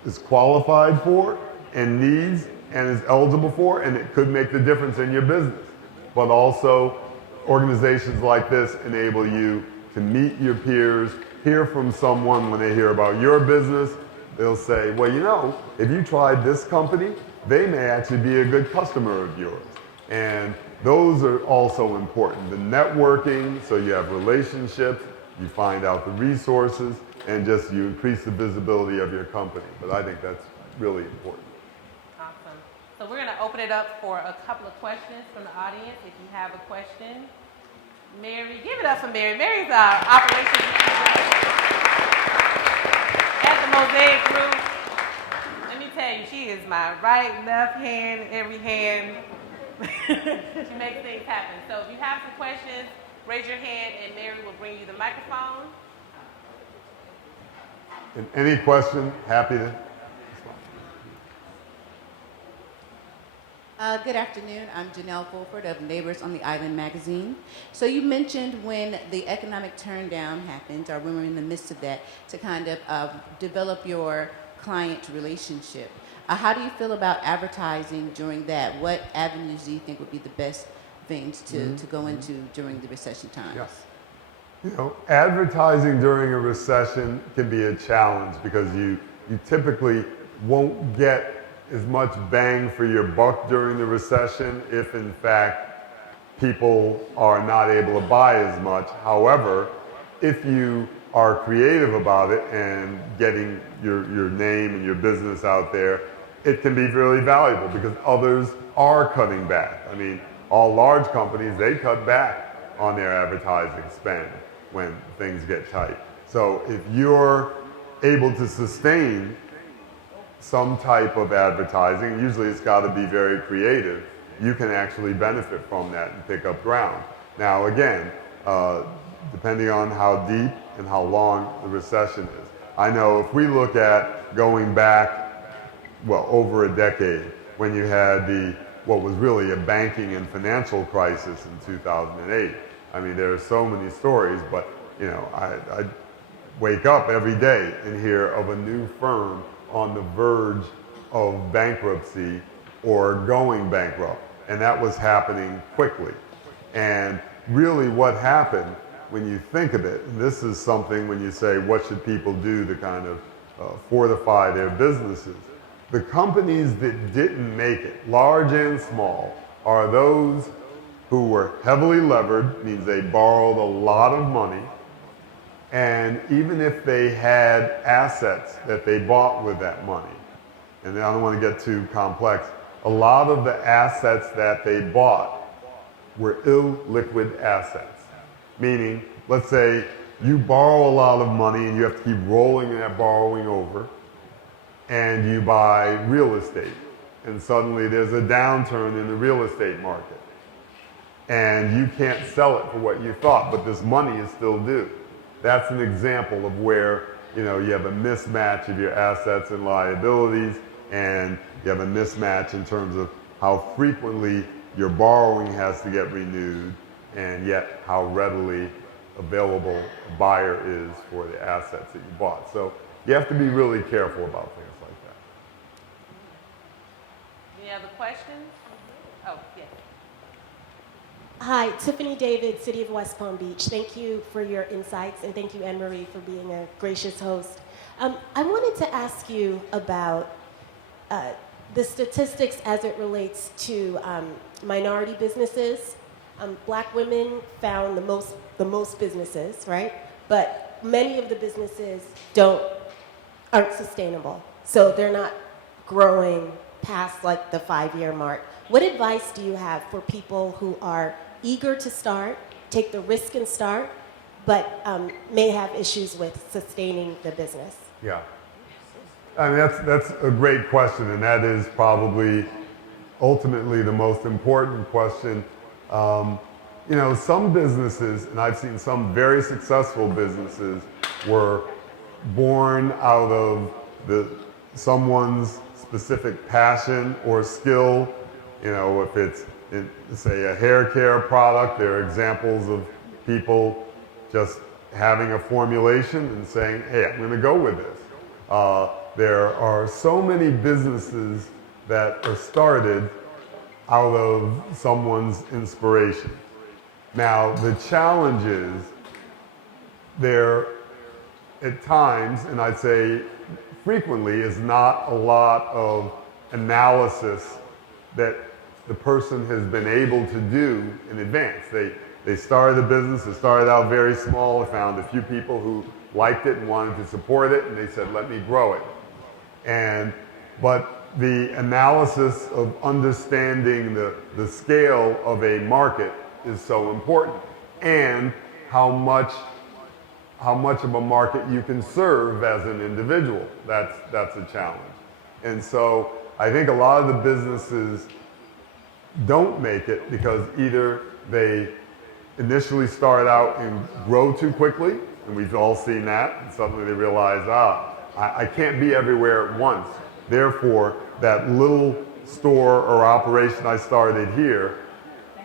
is qualified for and needs and is eligible for, and it could make the difference in your business. But also, organizations like this enable you to meet your peers, hear from someone when they hear about your business. They'll say, well, if you tried this company, they may actually be a good customer of yours. And those are also important. The networking, so you have relationships, you find out the resources, and just you increase the visibility of your company. But I think that's really important. Awesome. So we're going to open it up for a couple of questions from the audience. If you have a question, Mary, give it up for Mary. Mary's our operations at the Mosaic Group. Let me tell you, she is my right, left hand, every hand. She makes things happen. So if you have some questions, raise your hand and Mary will bring you the microphone. And any question, happy to. Good afternoon. I'm Janelle Fulford of Neighbors on the Island magazine. So you mentioned when the economic turndown happened, or when we're in the midst of that, to kind of develop your client relationship. How do you feel about advertising during that? What avenues do you think would be the best things to go into during the recession times? Yes. You know, advertising during a recession can be a challenge because you typically won't get as much bang for your buck during the recession if in fact people are not able to buy as much. However, if you are creative about it and getting your name and your business out there, it can be really valuable because others are cutting back. I mean, all large companies, they cut back on their advertising spend when things get tight. So if you're able to sustain some type of advertising, usually it's got to be very creative, you can actually benefit from that and pick up ground. Now again, depending on how deep and how long the recession is. I know if we look at going back, well, over a decade, when you had what was really a banking and financial crisis in 2008. I mean, there are so many stories, but you know, I wake up every day and hear of a new firm on the verge of bankruptcy or going bankrupt. And that was happening quickly. And really what happened when you think of it, and this is something when you say, what should people do to kind of fortify their businesses? The companies that didn't make it, large and small, are those who were heavily levered, means they borrowed a lot of money, and even if they had assets that they bought with that money, and I don't want to get too complex, a lot of the assets that they bought were illiquid assets. Meaning, let's say you borrow a lot of money and you have to keep rolling that borrowing over, and you buy real estate, and suddenly there's a downturn in the real estate market, and you can't sell it for what you thought, but this money is still due. That's an example of where, you know, you have a mismatch of your assets and liabilities, and you have a mismatch in terms of how frequently your borrowing has to get renewed, and yet how readily available a buyer is for the assets that you bought. So you have to be really careful about things like that. Any other questions? Oh, yes. Hi, Tiffany David, City of West Palm Beach. Thank you for your insights, and thank you, Anne-Marie, for being a gracious host. I wanted to ask you about the statistics as it relates to minority businesses. Black women found the most businesses, right? But many of the businesses aren't sustainable, so they're not growing past like the 5-year mark. What advice do you have for people who are eager to start, take the risk and start, but may have issues with sustaining the business? Yeah. I mean, that's a great question, and that is probably ultimately the most important question. You know, some businesses, and I've seen some very successful businesses, were born out of someone's specific passion or skill. You know, if it's, say, a hair care product, there are examples of people just having a formulation and saying, hey, I'm going to go with this. There are so many businesses that are started out of someone's inspiration. Now, the challenge is there at times, and I'd say frequently, is not a lot of analysis that the person has been able to do in advance. They started the business, they started out very small, they found a few people who liked it and wanted to support it, and they said, let me grow it. But the analysis of understanding the scale of a market is so important, and how much of a market you can serve as an individual. That's a challenge. And so I think a lot of the businesses don't make it because either they initially start out and grow too quickly, and we've all seen that, and suddenly they realize, I can't be everywhere at once. Therefore, that little store or operation I started here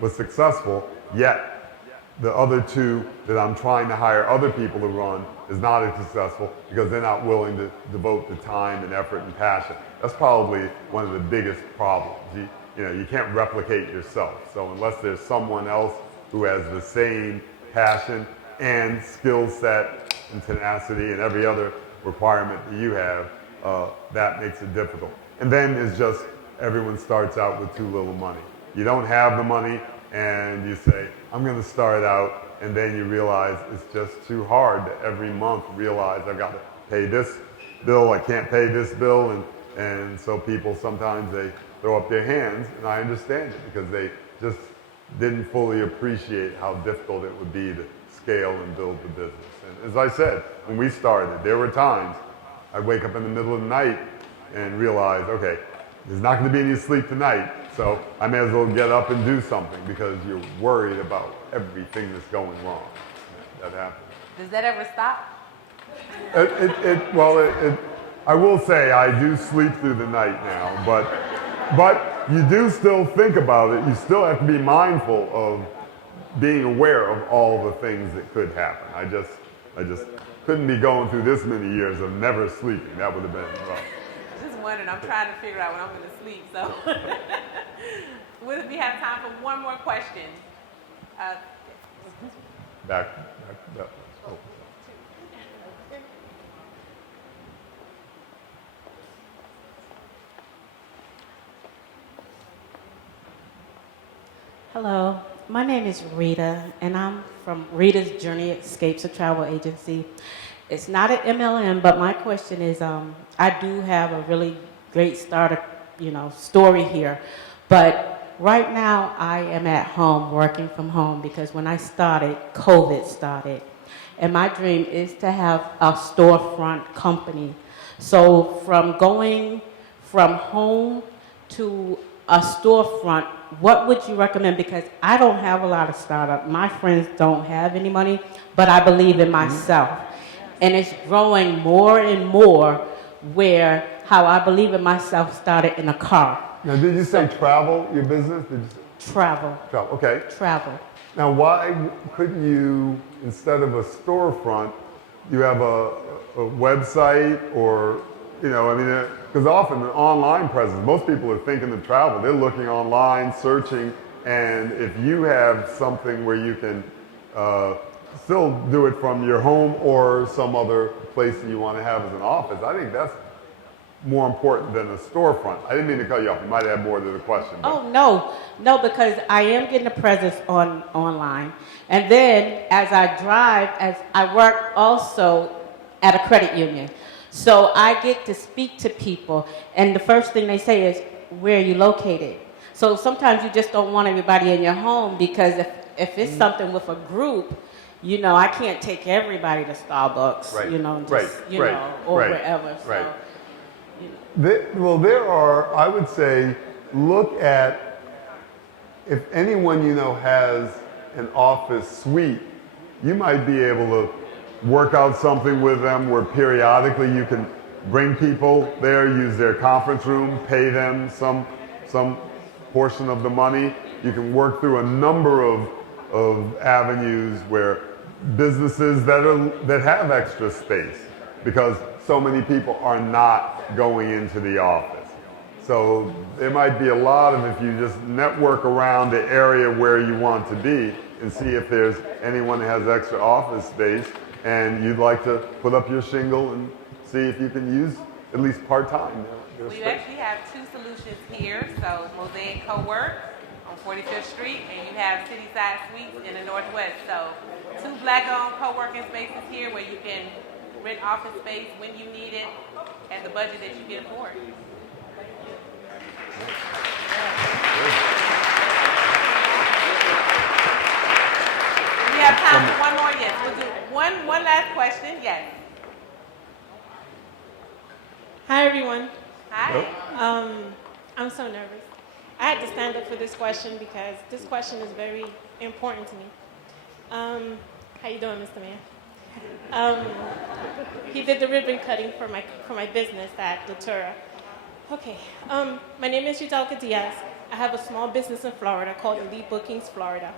was successful, yet the other two that I'm trying to hire other people to run is not as successful because they're not willing to devote the time and effort and passion. That's probably one of the biggest problems. You can't replicate yourself. So unless there's someone else who has the same passion and skill set and tenacity and every other requirement that you have, that makes it difficult. And then it's just everyone starts out with too little money. You don't have the money and you say, I'm going to start out, and then you realize it's just too hard to every month realize I've got to pay this bill, I can't pay this bill, and so people sometimes they throw up their hands, and I understand it because they just didn't fully appreciate how difficult it would be to scale and build the business. And as I said, when we started, there were times I'd wake up in the middle of the night and realize, okay, there's not going to be any sleep tonight, so I may as well get up and do something because you're worried about everything that's going wrong. That happens. Does that ever stop? I will say I do sleep through the night now, but you do still think about it. You still have to be mindful of being aware of all the things that could happen. I just couldn't be going through this many years of never sleeping. That would have been rough. Just wondering, I'm trying to figure out when I'm going to sleep, so. We have time for one more question. Back. Oh. Hello, my name is Rita, and I'm from Rita's Journey Escapes, a travel agency. It's not an MLM, but my question is, I do have a really great startup, story here, but right now I am at home, working from home, because when I started, COVID started, and my dream is to have a storefront company. So from going from home to a storefront, what would you recommend? Because I don't have a lot of startup. My friends don't have any money, but I believe in myself. And it's growing more and more where how I believe in myself started in a car. Now, did you say travel, your business? Travel. Travel, okay. Travel. Now, why couldn't you, instead of a storefront, you have a website or, because often an online presence, most people are thinking of travel. They're looking online, searching, and if you have something where you can still do it from your home or some other place that you want to have as an office, I think that's more important than a storefront. I didn't mean to cut you off. You might have more to the question. Oh, no, because I am getting a presence online. And then as I drive, as I work also at a credit union. So I get to speak to people, and the first thing they say is, where are you located? So sometimes you just don't want everybody in your home, because if it's something with a group, I can't take everybody to Starbucks, right. or wherever. Right. So, There are, I would say, look at if anyone has an office suite, you might be able to work out something with them where periodically you can bring people there, use their conference room, pay them some portion of the money. You can work through a number of avenues where businesses that have extra space, because so many people are not going into the office. So there might be a lot of, if you just network around the area where you want to be and see if there's anyone that has extra office space and you'd like to put up your shingle and see if you can use at least part-time. We actually have two solutions here. So Mosaic Co-work on 45th Street, and you have Cityside Suites in the Northwest. So 2 Black-owned co-working spaces here where you can rent office space when you need it at the budget that you can afford. We have time for one more. Yes, we'll do one last question. Yes. Hi, everyone. Hi. I'm so nervous. I had to stand up for this question because this question is very important to me. How you doing, Mr. Mayor? He did the ribbon cutting for my business at Datura. Okay. My name is Yudelka Diaz. I have a small business in Florida called Elite Bookings Florida.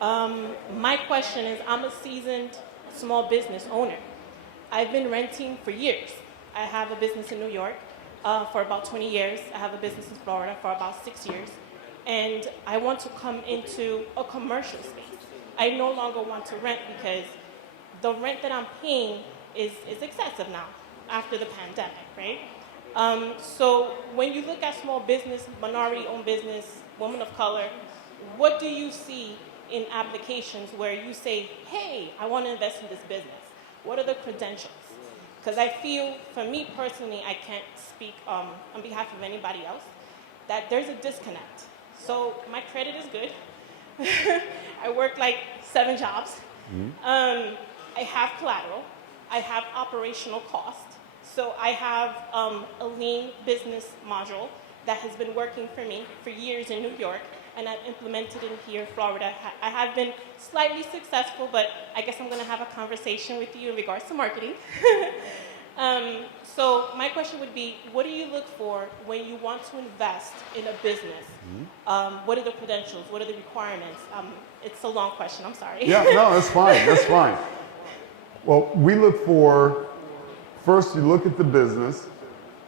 My question is, I'm a seasoned small business owner. I've been renting for years. I have a business in New York for about 20 years. I have a business in Florida for about 6 years. And I want to come into a commercial space. I no longer want to rent because the rent that I'm paying is excessive now after the pandemic, right? So when you look at small business, minority-owned business, women of color, what do you see in applications where you say, hey, I want to invest in this business? What are the credentials? Because I feel, for me personally, I can't speak on behalf of anybody else, that there's a disconnect. So my credit is good. I work like 7 jobs. I have collateral. I have operational cost. So I have a lean business module that has been working for me for years in New York, and I've implemented it here in Florida. I have been slightly successful, but I guess I'm going to have a conversation with you in regards to marketing. So my question would be, what do you look for when you want to invest in a business? What are the credentials? What are the requirements? It's a long question, I'm sorry. Yeah, no, that's fine, that's fine. Well, we look for, first you look at the business,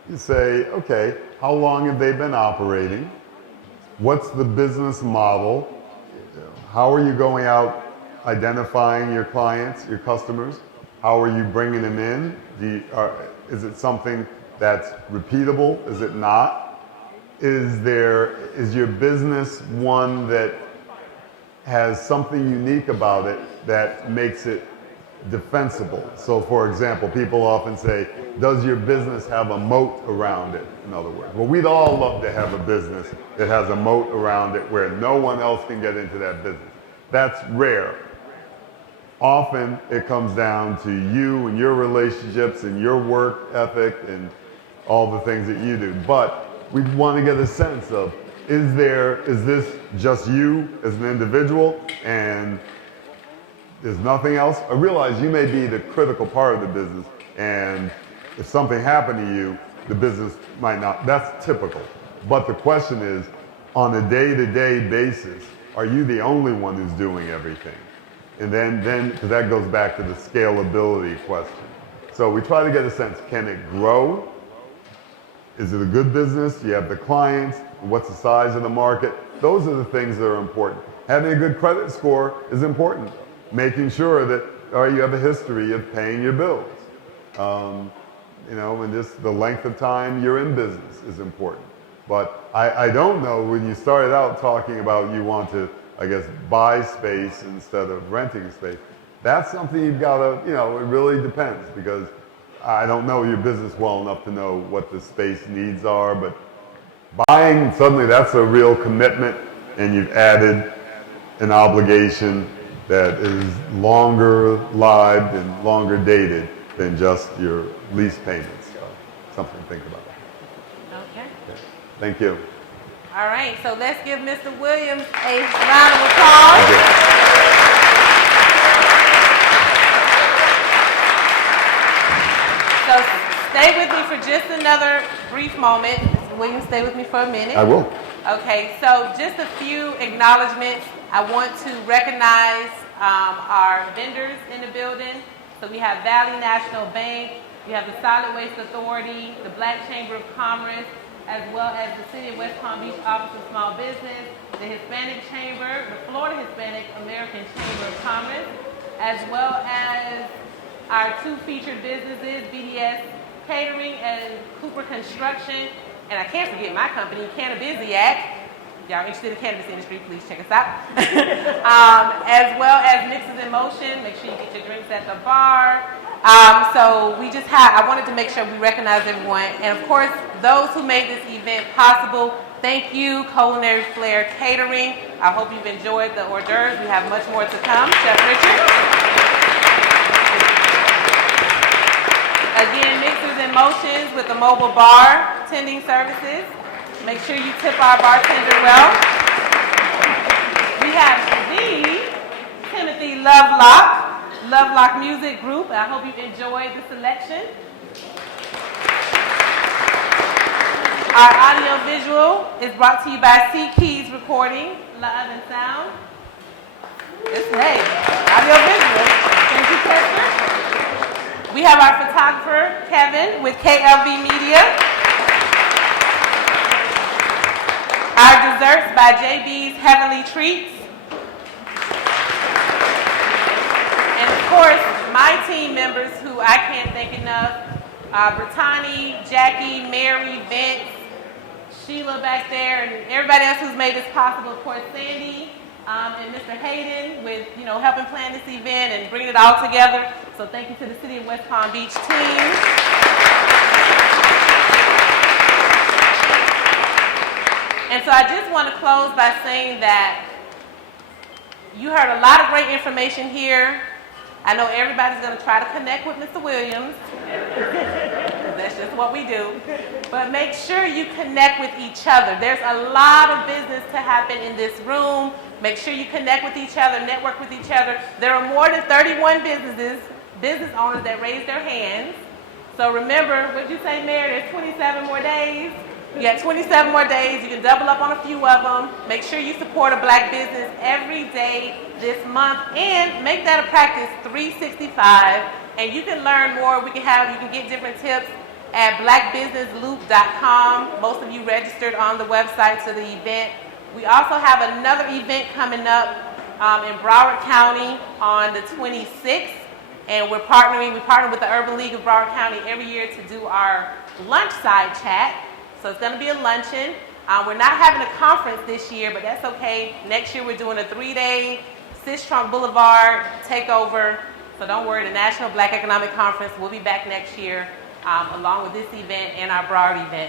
you say, okay, how long have they been operating? What's the business model? How are you going out identifying your clients, your customers? How are you bringing them in? Is it something that's repeatable? Is it not? Is your business one that has something unique about it that makes it defensible? So for example, people often say, does your business have a moat around it? In other words, well, we'd all love to have a business that has a moat around it where no one else can get into that business. That's rare. Often it comes down to you and your relationships and your work ethic and all the things that you do. But we want to get a sense of, is this just you as an individual and there's nothing else? I realize you may be the critical part of the business, and if something happened to you, the business might not. That's typical. But the question is, on a day-to-day basis, are you the only one who's doing everything? And then, because that goes back to the scalability question. So we try to get a sense, can it grow? Is it a good business? Do you have the clients? What's the size of the market? Those are the things that are important. Having a good credit score is important. Making sure that you have a history of paying your bills. And just the length of time you're in business is important. But I don't know, when you started out talking about you want to, I guess, buy space instead of renting space, that's something you've got to, it really depends, because I don't know your business well enough to know what the space needs are, but buying, suddenly that's a real commitment, and you've added an obligation that is longer lived and longer dated than just your lease payments. So something to think about. Okay. Thank you. All right, so let's give Mr. Williams a round of applause. Thank you. So stay with me for just another brief moment. Mr. Williams, stay with me for a minute. I will. Okay, so just a few acknowledgments. I want to recognize our vendors in the building. So we have Valley National Bank, we have the Solid Waste Authority, the Black Chamber of Commerce, as well as the City of West Palm Beach Office of Small Business, the Hispanic Chamber, the Florida Hispanic American Chamber of Commerce, as well as our 2 featured businesses, BDS Catering and Cooper Construction, and I can't forget my company, Cannabiziac. Y'all interested in the cannabis industry, please check us out. As well as Mixes in Motion. Make sure you get your drinks at the bar. So we just I wanted to make sure we recognize everyone. And of course, those who made this event possible, thank you, Culinary Flair Catering. I hope you've enjoyed the hors d'oeuvres. We have much more to come. Chef Richard. Again, Mixers in Motions with the mobile bar tending services. Make sure you tip our bartender well. We have the Timothy Lovelock Music Group. I hope you've enjoyed the selection. Our audio visual is brought to you by C Keys Recording, Live and Sound. It's hey, audio visual. Thank you, Chester. We have our photographer, Kevin, with KLV Media. Our desserts by JB's Heavenly Treats. And of course, my team members who I can't thank enough, Brittany, Jackie, Mary, Vince, Sheila back there, and everybody else who's made this possible. Of course, Sandy and Mr. Hayden with helping plan this event and bringing it all together. So thank you to the City of West Palm Beach team. And so I just want to close by saying that you heard a lot of great information here. I know everybody's going to try to connect with Mr. Williams. That's just what we do. But make sure you connect with each other. There's a lot of business to happen in this room. Make sure you connect with each other, network with each other. There are more than 31 business owners that raised their hands. So remember, what did you say, Mayor? There's 27 more days. You got 27 more days. You can double up on a few of them. Make sure you support a black business every day this month, and make that a practice 365. And you can learn more. You can get different tips at blackbusinessloop.com. Most of you registered on the website to the event. We also have another event coming up in Broward County on the 26th, and we partner with the Urban League of Broward County every year to do our lunch side chat. So it's going to be a luncheon. We're not having a conference this year, but that's okay. Next year we're doing a 3-day Sistrunk Boulevard takeover. So don't worry, the National Black Economic Conference will be back next year along with this event and our Broward event.